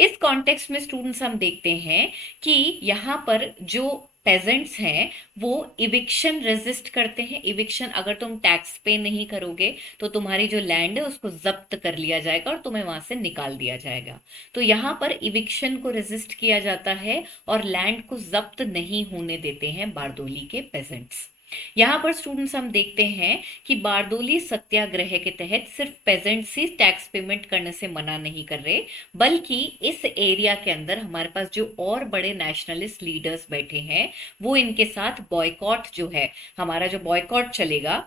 इस कॉन्टेक्स्ट में स्टूडेंट्स हम देखते हैं कि यहाँ पर जो पेजेंट्स हैं वो इविक्शन रेजिस्ट करते हैं। इविक्शन, अगर तुम टैक्स पे नहीं करोगे तो तुम्हारी जो लैंड है उसको जब्त कर लिया जाएगा और तुम्हें वहां से निकाल दिया जाएगा। तो यहाँ पर इविक्शन को रेजिस्ट किया जाता है और लैंड को जब्त नहीं होने देते हैं बारदोली के पेजेंट्स। यहाँ पर स्टूडेंट्स हम देखते हैं कि बारदोली सत्याग्रह के तहत सिर्फ पेजेंट्स ही टैक्स पेमेंट करने से मना नहीं कर रहे, बल्कि इस एरिया के अंदर हमारे पास जो और बड़े नेशनलिस्ट लीडर्स बैठे हैं वो इनके साथ बॉयकॉट जो है, हमारा जो बॉयकॉट चलेगा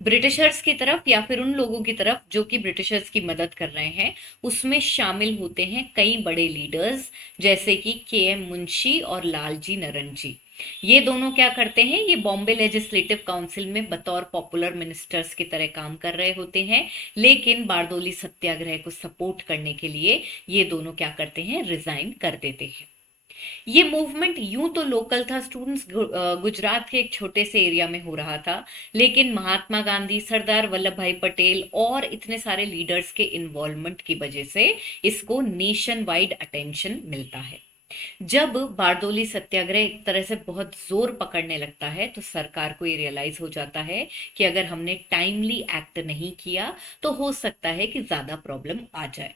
ब्रिटिशर्स की तरफ या फिर उन लोगों की तरफ जो कि ब्रिटिशर्स की मदद कर रहे हैं, उसमें शामिल होते हैं कई बड़े लीडर्स जैसे कि के.एम. मुंशी और लालजी नरन जी। ये दोनों क्या करते हैं, ये बॉम्बे लेजिस्लेटिव काउंसिल में बतौर पॉपुलर मिनिस्टर्स की तरह काम कर रहे होते हैं, लेकिन बारदोली सत्याग्रह को सपोर्ट करने के लिए ये दोनों क्या करते हैं, रिजाइन कर देते हैं। ये मूवमेंट यूं तो लोकल था स्टूडेंट्स, गुजरात के एक छोटे से एरिया में हो रहा था, लेकिन महात्मा गांधी, सरदार वल्लभ भाई पटेल और इतने सारे लीडर्स के इन्वॉल्वमेंट की वजह से इसको नेशन वाइड अटेंशन मिलता है। जब बारदोली सत्याग्रह एक तरह से बहुत जोर पकड़ने लगता है तो सरकार को ये रियलाइज हो जाता है कि अगर हमने टाइमली एक्ट नहीं किया तो हो सकता है कि ज्यादा प्रॉब्लम आ जाए।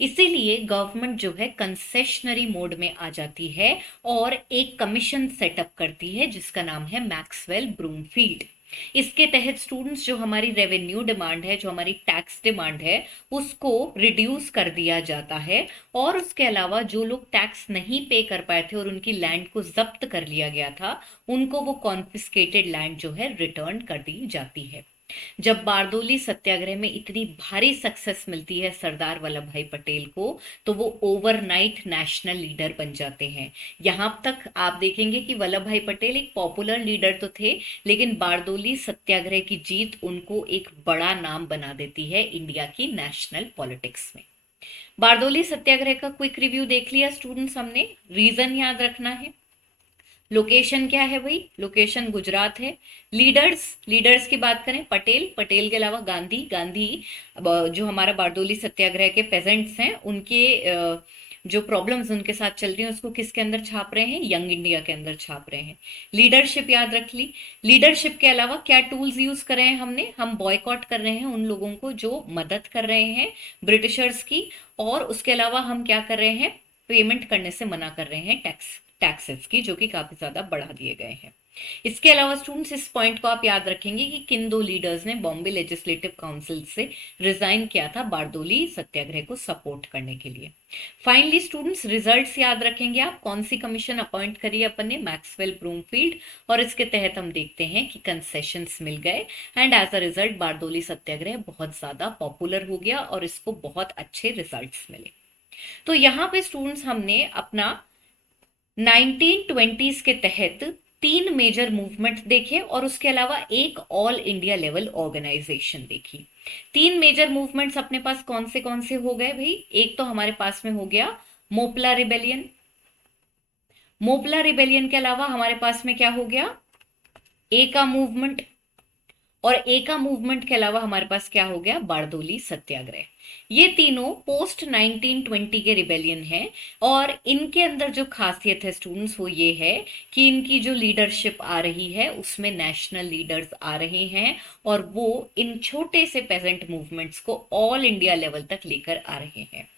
इसीलिए गवर्नमेंट जो है कंसेशनरी मोड में आ जाती है और एक कमीशन सेटअप करती है जिसका नाम है मैक्सवेल ब्रूमफील्ड। इसके तहत स्टूडेंट्स जो हमारी रेवेन्यू डिमांड है, जो हमारी टैक्स डिमांड है, उसको रिड्यूस कर दिया जाता है और उसके अलावा जो लोग टैक्स नहीं पे कर पाए थे और उनकी लैंड को जब्त कर लिया गया था, उनको वो कॉन्फिस्केटेड लैंड जो है रिटर्न कर दी जाती है। जब बारदोली सत्याग्रह में इतनी भारी सक्सेस मिलती है सरदार वल्लभ भाई पटेल को, तो वो ओवरनाइट नेशनल लीडर बन जाते हैं। यहां तक आप देखेंगे कि वल्लभ भाई पटेल एक पॉपुलर लीडर तो थे, लेकिन बारदोली सत्याग्रह की जीत उनको एक बड़ा नाम बना देती है इंडिया की नेशनल पॉलिटिक्स में। बारदोली सत्याग्रह का क्विक रिव्यू देख लिया स्टूडेंट्स हमने, रीजन याद रखना है। लोकेशन क्या है भाई, लोकेशन गुजरात है। लीडर्स, लीडर्स की बात करें, पटेल, पटेल के अलावा गांधी, गांधी जो हमारा बारदोली सत्याग्रह के पेजेंट्स हैं उनके जो प्रॉब्लम्स उनके साथ चल रही हैं उसको किसके अंदर छाप रहे हैं, यंग इंडिया के अंदर छाप रहे हैं। लीडरशिप याद रख ली। लीडरशिप के अलावा क्या टूल्स यूज कर रहे हैं हमने, हम बॉयकॉट कर रहे हैं उन लोगों को जो मदद कर रहे हैं ब्रिटिशर्स की, और उसके अलावा हम क्या कर रहे हैं, पेमेंट करने से मना कर रहे हैं टैक्सेस की, जो कि काफी ज्यादा बढ़ा दिए गए हैं। इसके अलावा स्टूडेंट्स इस पॉइंट को आप याद रखेंगे कि किन दो लीडर्स ने बॉम्बे लेजिस्लेटिव काउंसिल से रिजाइन किया था बारदोली सत्याग्रह को सपोर्ट करने के लिए। फाइनली स्टूडेंट्स रिजल्ट्स याद रखेंगे आप, कौन सी कमीशन अपॉइंट करी अपन ने, मैक्सवेल ब्रूमफील्ड, और इसके तहत हम देखते हैं कि कंसेशंस मिल गए and as a result Bardoli Satyagraha बहुत ज्यादा पॉपुलर हो गया और इसको बहुत अच्छे रिजल्ट्स मिले। तो यहाँ पे स्टूडेंट्स हमने अपना 1920s के तहत 3 मेजर मूवमेंट देखे और उसके अलावा एक ऑल इंडिया लेवल ऑर्गेनाइजेशन देखी। 3 मेजर मूवमेंट्स अपने पास कौन से हो गए भाई, एक तो हमारे पास में हो गया मोपला रिबेलियन। मोपला रिबेलियन के अलावा हमारे पास में क्या हो गया, एका मूवमेंट, और एका मूवमेंट के अलावा हमारे पास क्या हो गया, बारदोली सत्याग्रह। ये तीनों पोस्ट 1920 के रिबेलियन हैं और इनके अंदर जो खासियत है स्टूडेंट्स वो ये है कि इनकी जो लीडरशिप आ रही है उसमें नेशनल लीडर्स आ रहे हैं और वो इन छोटे से पेजेंट मूवमेंट्स को ऑल इंडिया लेवल तक लेकर आ रहे हैं।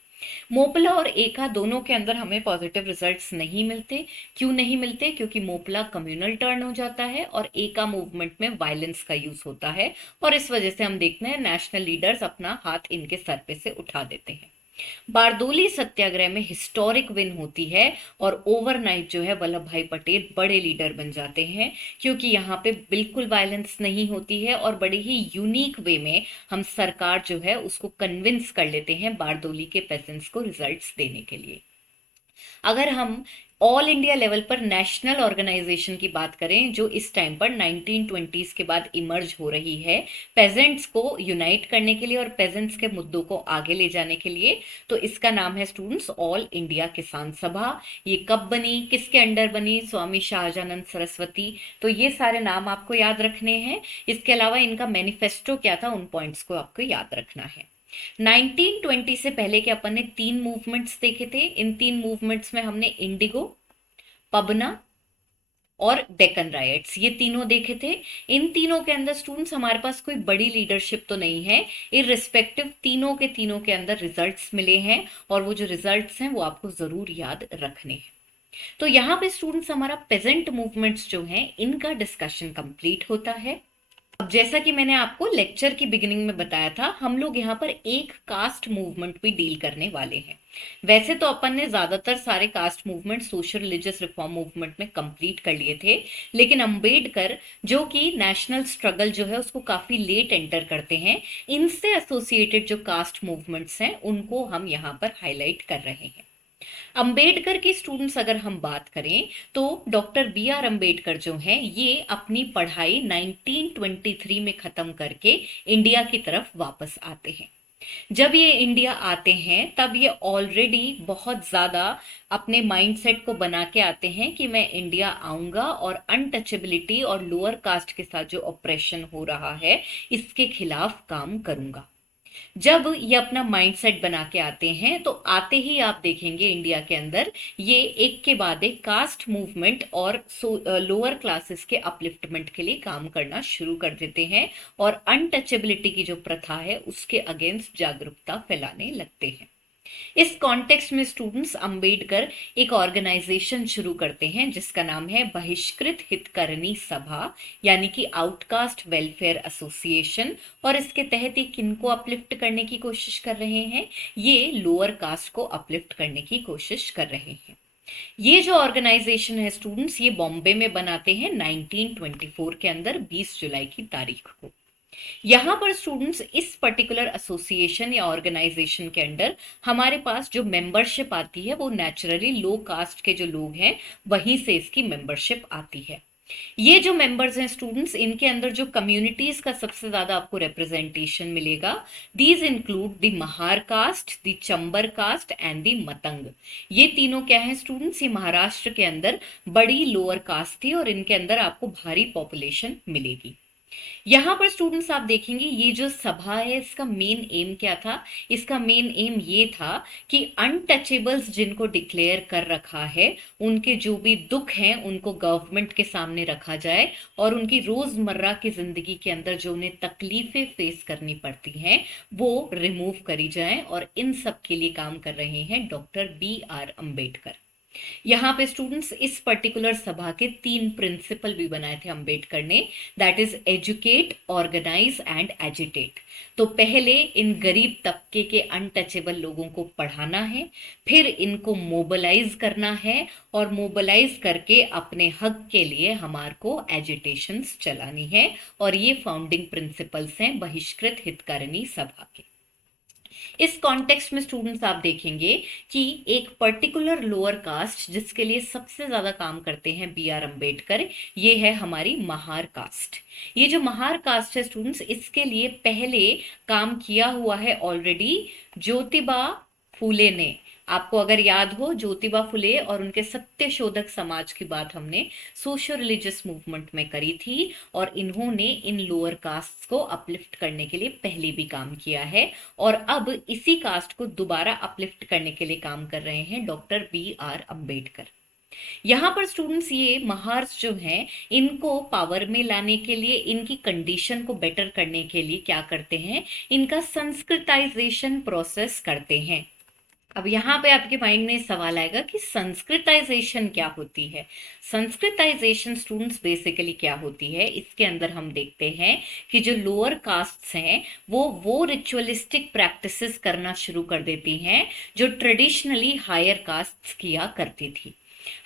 मोपला और एका दोनों के अंदर हमें पॉजिटिव रिजल्ट्स नहीं मिलते। क्यों नहीं मिलते, क्योंकि मोपला कम्युनल टर्न हो जाता है और एका मूवमेंट में वायलेंस का यूज होता है और इस वजह से हम देखते हैं नेशनल लीडर्स अपना हाथ इनके सर पे से उठा देते हैं। बारदोली सत्याग्रह में हिस्टोरिक विन होती है और ओवरनाइट जो है वल्लभ भाई पटेल बड़े लीडर बन जाते हैं, क्योंकि यहाँ पे बिल्कुल वायलेंस नहीं होती है और बड़े ही यूनिक वे में हम सरकार जो है उसको कन्विंस कर लेते हैं बारदोली के पेजेंट्स को रिजल्ट्स देने के लिए। अगर हम ऑल इंडिया लेवल पर नेशनल ऑर्गेनाइजेशन की बात करें जो इस टाइम पर 1920s के बाद इमर्ज हो रही है पेजेंट्स को यूनाइट करने के लिए और पेजेंट्स के मुद्दों को आगे ले जाने के लिए, तो इसका नाम है स्टूडेंट्स ऑल इंडिया किसान सभा। ये कब बनी, किसके अंडर बनी, स्वामी शाहजानंद सरस्वती। तो ये सारे नाम आपको याद रखने हैं। इसके अलावा इनका मैनिफेस्टो क्या था, उन पॉइंट्स को आपको याद रखना है। 1920 से पहले के अपन ने 3 मूवमेंट्स देखे थे। इन 3 मूवमेंट्स में हमने इंडिगो, पबना और डेक्कन राइट्स, ये तीनों देखे थे। इन तीनों के अंदर स्टूडेंट्स हमारे पास कोई बड़ी लीडरशिप तो नहीं है, इररिस्पेक्टिव तीनों के अंदर रिजल्ट्स मिले हैं, और वो जो रिजल्ट्स हैं वो आपको जरूर याद रखने हैं। तो यहाँ पे स्टूडेंट्स हमारा पेजेंट मूवमेंट्स जो हैं इनका डिस्कशन कंप्लीट होता है। अब जैसा कि मैंने आपको लेक्चर की बिगिनिंग में बताया था, हम लोग यहाँ पर एक कास्ट मूवमेंट भी डील करने वाले हैं। वैसे तो अपन ने ज्यादातर सारे caste movement social religious reform movement में कंप्लीट कर लिए थे, लेकिन अंबेडकर जो कि नेशनल स्ट्रगल जो है उसको काफी लेट एंटर करते हैं, इनसे एसोसिएटेड जो कास्ट मूवमेंट्स हैं उनको हम यहाँ पर हाईलाइट कर रहे हैं। अंबेडकर की स्टूडेंट्स अगर हम बात करें तो डॉक्टर बी आर अंबेडकर जो हैं ये अपनी पढ़ाई 1923 में खत्म करके इंडिया की तरफ वापस आते हैं। जब ये इंडिया आते हैं तब ये ऑलरेडी बहुत ज्यादा अपने माइंडसेट को बना के आते हैं कि मैं इंडिया आऊंगा और अनटचेबिलिटी और लोअर कास्ट के साथ जो ऑपरेशन हो रहा है इसके खिलाफ काम करूंगा। जब ये अपना माइंडसेट बना के आते हैं तो आते ही आप देखेंगे इंडिया के अंदर ये एक के बाद एक कास्ट मूवमेंट और लोअर क्लासेस के अपलिफ्टमेंट के लिए काम करना शुरू कर देते हैं और अनटचेबिलिटी की जो प्रथा है उसके अगेंस्ट जागरूकता फैलाने लगते हैं। इस कॉन्टेक्स्ट में स्टूडेंट्स अंबेडकर एक ऑर्गेनाइजेशन शुरू करते हैं जिसका नाम है बहिष्कृत हितकरणी सभा, यानी कि आउटकास्ट वेलफेयर एसोसिएशन। और इसके तहत ये किनको अपलिफ्ट करने की कोशिश कर रहे हैं, ये लोअर कास्ट को अपलिफ्ट करने की कोशिश कर रहे हैं। ये जो ऑर्गेनाइजेशन है स्टूडेंट्स ये बॉम्बे में बनाते हैं 1924 के अंदर 20 जुलाई की तारीख को। यहां पर स्टूडेंट्स इस पर्टिकुलर एसोसिएशन या ऑर्गेनाइजेशन के अंडर हमारे पास जो मेंबरशिप आती है वो नेचुरली लो कास्ट के जो लोग हैं वहीं से इसकी मेंबरशिप आती है। ये जो मेंबर्स हैं स्टूडेंट्स इनके अंदर जो कम्युनिटीज का सबसे ज्यादा आपको रिप्रेजेंटेशन मिलेगा, these include the Mahar caste, the Chambhar caste and the Matang. ये तीनों क्या है स्टूडेंट्स, ये महाराष्ट्र के अंदर बड़ी लोअर कास्ट थी और इनके अंदर आपको भारी पॉपुलेशन मिलेगी। यहां पर स्टूडेंट्स आप देखेंगे ये जो सभा है इसका मेन एम क्या था, इसका मेन एम ये था कि अनटचेबल्स जिनको डिक्लेयर कर रखा है उनके जो भी दुख हैं उनको गवर्नमेंट के सामने रखा जाए और उनकी रोजमर्रा की जिंदगी के अंदर जो उन्हें तकलीफें फेस करनी पड़ती हैं वो रिमूव करी जाए, और इन सब के लिए काम कर रहे हैं डॉक्टर बी आर अंबेडकर। यहाँ पे स्टूडेंट्स इस पर्टिकुलर सभा के 3 प्रिंसिपल भी बनाए थे अंबेडकर ने, that is educate, organise and agitate. तो पहले इन गरीब तबके के अनटचेबल लोगों को पढ़ाना है, फिर इनको मोबिलाइज करना है और मोबिलाइज करके अपने हक के लिए हमारे को एजिटेशंस चलानी है, और ये फाउंडिंग प्रिंसिपल्स हैं बहिष्कृत हितकारिणी सभा के। इस कॉन्टेक्स्ट में स्टूडेंट्स आप देखेंगे कि एक पर्टिकुलर लोअर कास्ट जिसके लिए सबसे ज्यादा काम करते हैं बी आर अंबेडकर, ये है हमारी महार कास्ट। ये जो महार कास्ट है स्टूडेंट्स इसके लिए पहले काम किया हुआ है ऑलरेडी ज्योतिबा फूले ने। आपको अगर याद हो ज्योतिबा फुले और उनके सत्य शोधक समाज की बात हमने सोशल रिलीजियस मूवमेंट में करी थी, और इन्होंने इन लोअर कास्ट को अपलिफ्ट करने के लिए पहले भी काम किया है, और अब इसी कास्ट को दोबारा अपलिफ्ट करने के लिए काम कर रहे हैं डॉक्टर बी आर अंबेडकर। यहाँ पर स्टूडेंट्स ये महार्स जो हैं इनको पावर में लाने के लिए, इनकी कंडीशन को बेटर करने के लिए क्या करते हैं, इनका संस्कृताइजेशन प्रोसेस करते हैं। अब यहाँ पे आपके माइंड में सवाल आएगा कि संस्कृताइजेशन क्या होती है। संस्कृताइजेशन स्टूडेंट्स बेसिकली क्या होती है, इसके अंदर हम देखते हैं कि जो लोअर कास्ट्स हैं वो रिचुअलिस्टिक प्रैक्टिसेस करना शुरू कर देती हैं जो ट्रेडिशनली हायर कास्ट्स किया करती थी।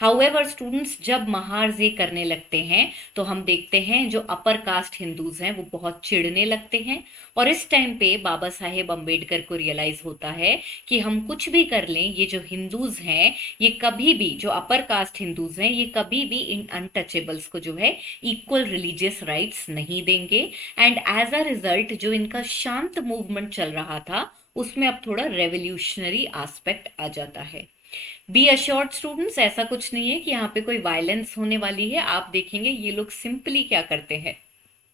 हाउएवर स्टूडेंट्स जब महार्स ये करने लगते हैं तो हम देखते हैं जो अपर कास्ट हिंदूज हैं वो बहुत चिढ़ने लगते हैं, और इस टाइम पे बाबा साहेब अंबेडकर को रियलाइज होता है कि हम कुछ भी कर लें ये जो हिंदूज हैं ये कभी भी, जो अपर कास्ट हिंदूज हैं ये कभी भी इन अनटचेबल्स को जो है इक्वल रिलीजियस राइट्स नहीं देंगे। एंड एज अ रिजल्ट जो इनका शांत मूवमेंट चल रहा था उसमें अब थोड़ा रेवोल्यूशनरी एस्पेक्ट आ जाता है। बी अश्योर्ड स्टूडेंट्स ऐसा कुछ नहीं है कि यहाँ पे कोई वायलेंस होने वाली है। आप देखेंगे ये लोग सिंपली क्या करते हैं,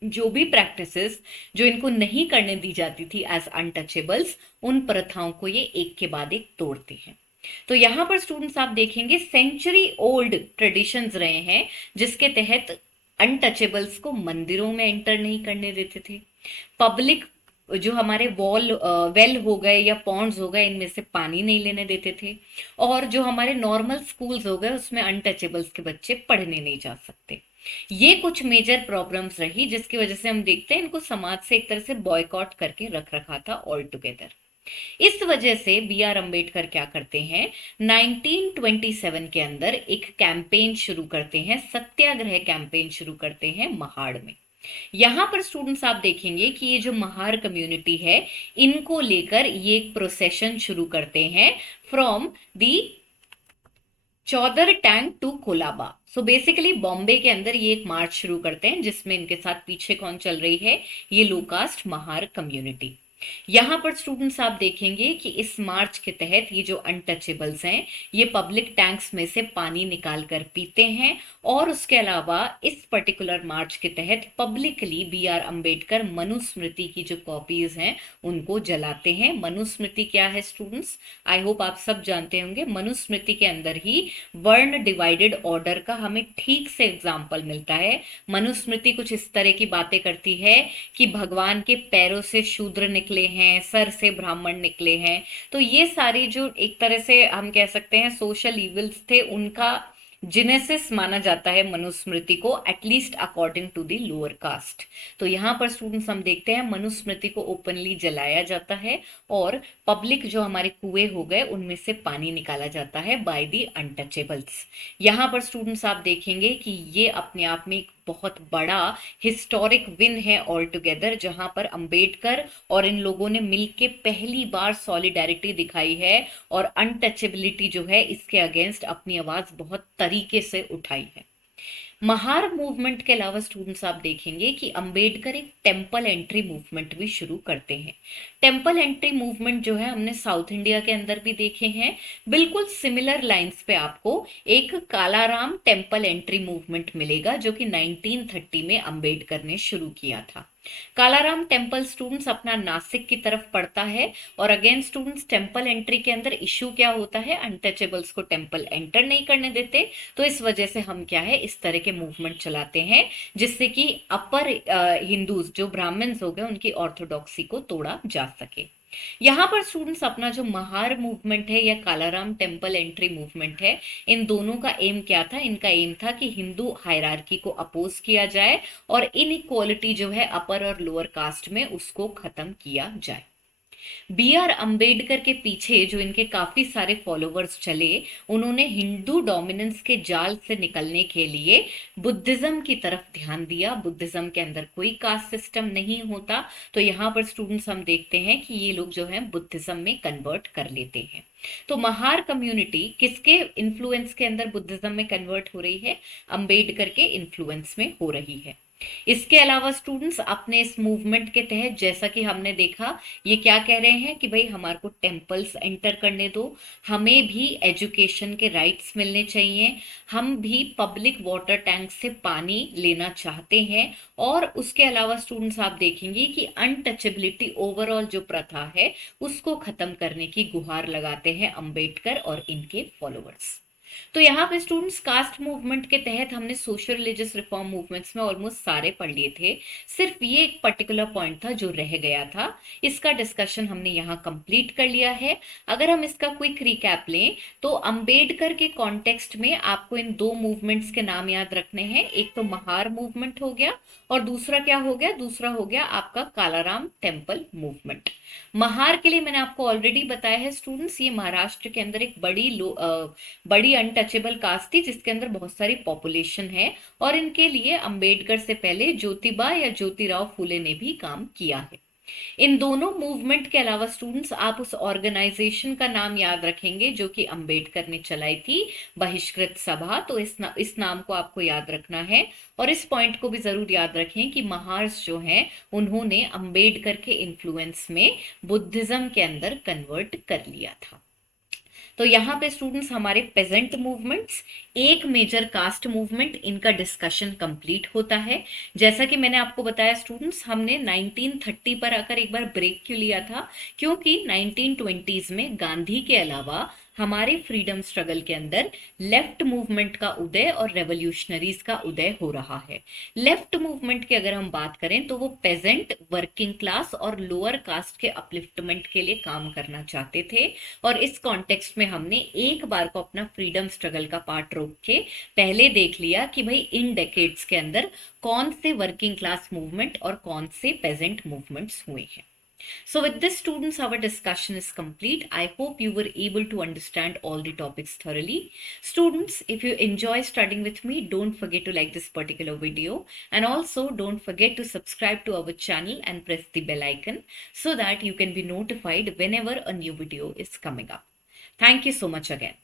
जो भी प्रैक्टिसेस जो इनको नहीं करने दी जाती थी एज अनटचेबल्स उन प्रथाओं को ये एक के बाद एक तोड़ते हैं। तो यहाँ पर स्टूडेंट्स आप देखेंगे सेंचुरी ओल्ड ट्रेडिशंस रहे हैं, जिसके तहत अनटचेबल्स को मंदिरों में एंटर नहीं करने देते थे। पब्लिक जो हमारे वेल हो गए या पॉन्ड्स हो गए, इनमें से पानी नहीं लेने देते थे। और जो हमारे नॉर्मल स्कूल्स हो गए, उसमें अनटचेबल्स के बच्चे पढ़ने नहीं जा सकते। ये कुछ मेजर प्रॉब्लम्स रही, जिसकी वजह से हम देखते हैं इनको समाज से एक तरह से बॉयकॉट करके रख रखा था ऑल टुगेदर। इस वजह से बी आर अम्बेडकर क्या करते हैं, 1927 के अंदर एक कैंपेन शुरू करते हैं, सत्याग्रह कैंपेन शुरू करते हैं महाड़ में। यहां पर स्टूडेंट्स आप देखेंगे कि ये जो महार कम्युनिटी है, इनको लेकर ये एक प्रोसेशन शुरू करते हैं from the Chaudar tank to Colaba. So basically Bombay के अंदर ये एक मार्च शुरू करते हैं, जिसमें इनके साथ पीछे कौन चल रही है, ये लो कास्ट महार कम्युनिटी। यहां पर स्टूडेंट्स आप देखेंगे कि इस मार्च के तहत ये जो अनटचेबल्स हैं, ये पब्लिक टैंक्स में से पानी निकाल कर पीते हैं। और उसके अलावा इस पर्टिकुलर मार्च के तहत publicly B R Ambedkar Manusmriti की जो कॉपीज हैं उनको जलाते हैं। मनुस्मृति क्या है स्टूडेंट्स, आई होप आप सब जानते होंगे। मनुस्मृति के अंदर ही वर्ण डिवाइडेड ऑर्डर का हमें ठीक से एग्जाम्पल मिलता है। मनुस्मृति कुछ इस तरह की बातें करती है कि भगवान के पैरों से शूद्र निकले हैं, सर से ब्राह्मण निकले हैं। तो ये सारी जो एक तरह से हम कह सकते हैं सोशल इविल्स थे, उनका जिनेसिस माना जाता है मनुस्मृति को, at least according to the lower caste. तो यहाँ पर स्टूडेंट्स हम देखते हैं मनुस्मृति को ओपनली जलाया जाता है, और पब्लिक जो हमारे कुएं हो गए उनमें से पानी निकाला जाता है बाय दी अनटचेबल्स। यहाँ पर स्टूडेंट्स आप देखेंगे कि ये अपने आप में एक बहुत बड़ा हिस्टोरिक विन है ऑल टुगेदर, जहां पर अंबेडकर और इन लोगों ने मिलके पहली बार सॉलिडारिटी दिखाई है और अनटचेबिलिटी जो है इसके अगेंस्ट अपनी आवाज बहुत तरीके से उठाई है। महार मूवमेंट के अलावा स्टूडेंट्स आप देखेंगे कि अंबेडकर एक टेम्पल एंट्री मूवमेंट भी शुरू करते हैं। टेम्पल एंट्री मूवमेंट जो है हमने साउथ इंडिया के अंदर भी देखे हैं। बिल्कुल सिमिलर लाइंस पे आपको एक कालाराम टेम्पल एंट्री मूवमेंट मिलेगा, जो कि 1930 में अंबेडकर ने शुरू किया था। कालाराम टेम्पल स्टूडेंट्स अपना नासिक की तरफ पड़ता है, और अगेन स्टूडेंट्स टेम्पल एंट्री के अंदर इश्यू क्या होता है, अनटचेबल्स को टेम्पल एंटर नहीं करने देते। तो इस वजह से हम क्या है, इस तरह के मूवमेंट चलाते हैं, जिससे कि अपर हिंदूज जो ब्राह्मण्स हो गए उनकी ऑर्थोडॉक्सी को तोड़ा जा सके। यहाँ पर स्टूडेंट्स अपना जो महार मूवमेंट है या कालाराम टेम्पल एंट्री मूवमेंट है, इन दोनों का एम क्या था, इनका एम था कि हिंदू हायरार्की को अपोज किया जाए और इनइक्वालिटी जो है अपर और लोअर कास्ट में उसको खत्म किया जाए। बी आर अम्बेडकर के पीछे जो इनके काफी सारे फॉलोवर्स चले, उन्होंने हिंदू डोमिनेंस के जाल से निकलने के लिए बुद्धिज्म की तरफ ध्यान दिया। बुद्धिज्म के अंदर कोई कास्ट सिस्टम नहीं होता, तो यहाँ पर स्टूडेंट्स हम देखते हैं कि ये लोग जो है बुद्धिज्म में कन्वर्ट कर लेते हैं। तो महार कम्युनिटी किसके इन्फ्लुएंस के अंदर बुद्धिज्म में कन्वर्ट हो रही है, अंबेडकर के इन्फ्लुएंस में हो रही है। इसके अलावा स्टूडेंट्स अपने इस मूवमेंट के तहत, जैसा कि हमने देखा, ये क्या कह रहे हैं कि भाई हमारे को टेम्पल्स एंटर करने दो, हमें भी एजुकेशन के राइट्स मिलने चाहिए, हम भी पब्लिक वाटर टैंक से पानी लेना चाहते हैं। और उसके अलावा स्टूडेंट्स आप देखेंगे कि अनटचेबिलिटी ओवरऑल जो प्रथा है उसको खत्म करने की गुहार लगाते हैं अंबेडकर और इनके फॉलोअर्स। तो यहाँ पे स्टूडेंट्स कास्ट मूवमेंट के तहत हमने सोशल रिलीजियस रिफॉर्म मूवमेंट्स में ऑलमोस्ट सारे पढ़ लिए थे। सिर्फ ये एक पर्टिकुलर पॉइंट था जो रह गया था, इसका डिस्कशन हमने यहाँ कंप्लीट कर लिया है। अगर हम इसका क्विक रिकैप लें तो अंबेडकर के कॉन्टेक्स्ट में आपको इन दो मूवमेंट्स के नाम याद रखने हैं। एक तो महार मूवमेंट हो गया, और दूसरा क्या हो गया, दूसरा हो गया आपका कालाराम टेम्पल मूवमेंट। महार के लिए मैंने आपको ऑलरेडी बताया है स्टूडेंट्स, ये महाराष्ट्र के अंदर एक बड़ी अनटचेबल कास्ट थी, जिसके अंदर बहुत सारी पॉपुलेशन है, और इनके लिए अंबेडकर से पहले ज्योतिबा या ज्योतिराव फूले ने भी काम किया है। इन दोनों मूवमेंट के अलावा स्टूडेंट्स आप उस ऑर्गेनाइजेशन का नाम याद रखेंगे जो कि अंबेडकर ने चलाई थी, बहिष्कृत सभा। तो इस नाम को आपको याद रखना है, और इस पॉइंट को भी जरूर याद रखें कि महार्स जो हैं उन्होंने अंबेडकर के इन्फ्लुएंस में बुद्धिज्म के अंदर कन्वर्ट कर लिया था। तो यहाँ पे स्टूडेंट्स हमारे पेजेंट मूवमेंट्स, एक मेजर कास्ट मूवमेंट, इनका डिस्कशन कंप्लीट होता है। जैसा कि मैंने आपको बताया स्टूडेंट्स, हमने 1930 पर आकर एक बार ब्रेक क्यों लिया था, क्योंकि 1920s में गांधी के अलावा हमारे फ्रीडम स्ट्रगल के अंदर लेफ्ट मूवमेंट का उदय और रेवोल्यूशनरीज का उदय हो रहा है। लेफ्ट मूवमेंट की अगर हम बात करें तो वो पेजेंट, वर्किंग क्लास और लोअर कास्ट के अपलिफ्टमेंट के लिए काम करना चाहते थे। और इस कॉन्टेक्स्ट में हमने एक बार को अपना फ्रीडम स्ट्रगल का पार्ट रोक के पहले देख लिया कि भाई इन डेकेड्स के अंदर कौन से वर्किंग क्लास मूवमेंट और कौन से पेजेंट मूवमेंट्स हुए हैं। So, with this, students, our discussion is complete. I hope you were able to understand all the topics thoroughly. Students, if you enjoy studying with me, don't forget to like this particular video. And also, don't forget to subscribe to our channel and press the bell icon so that you can be notified whenever a new video is coming up. Thank you so much again.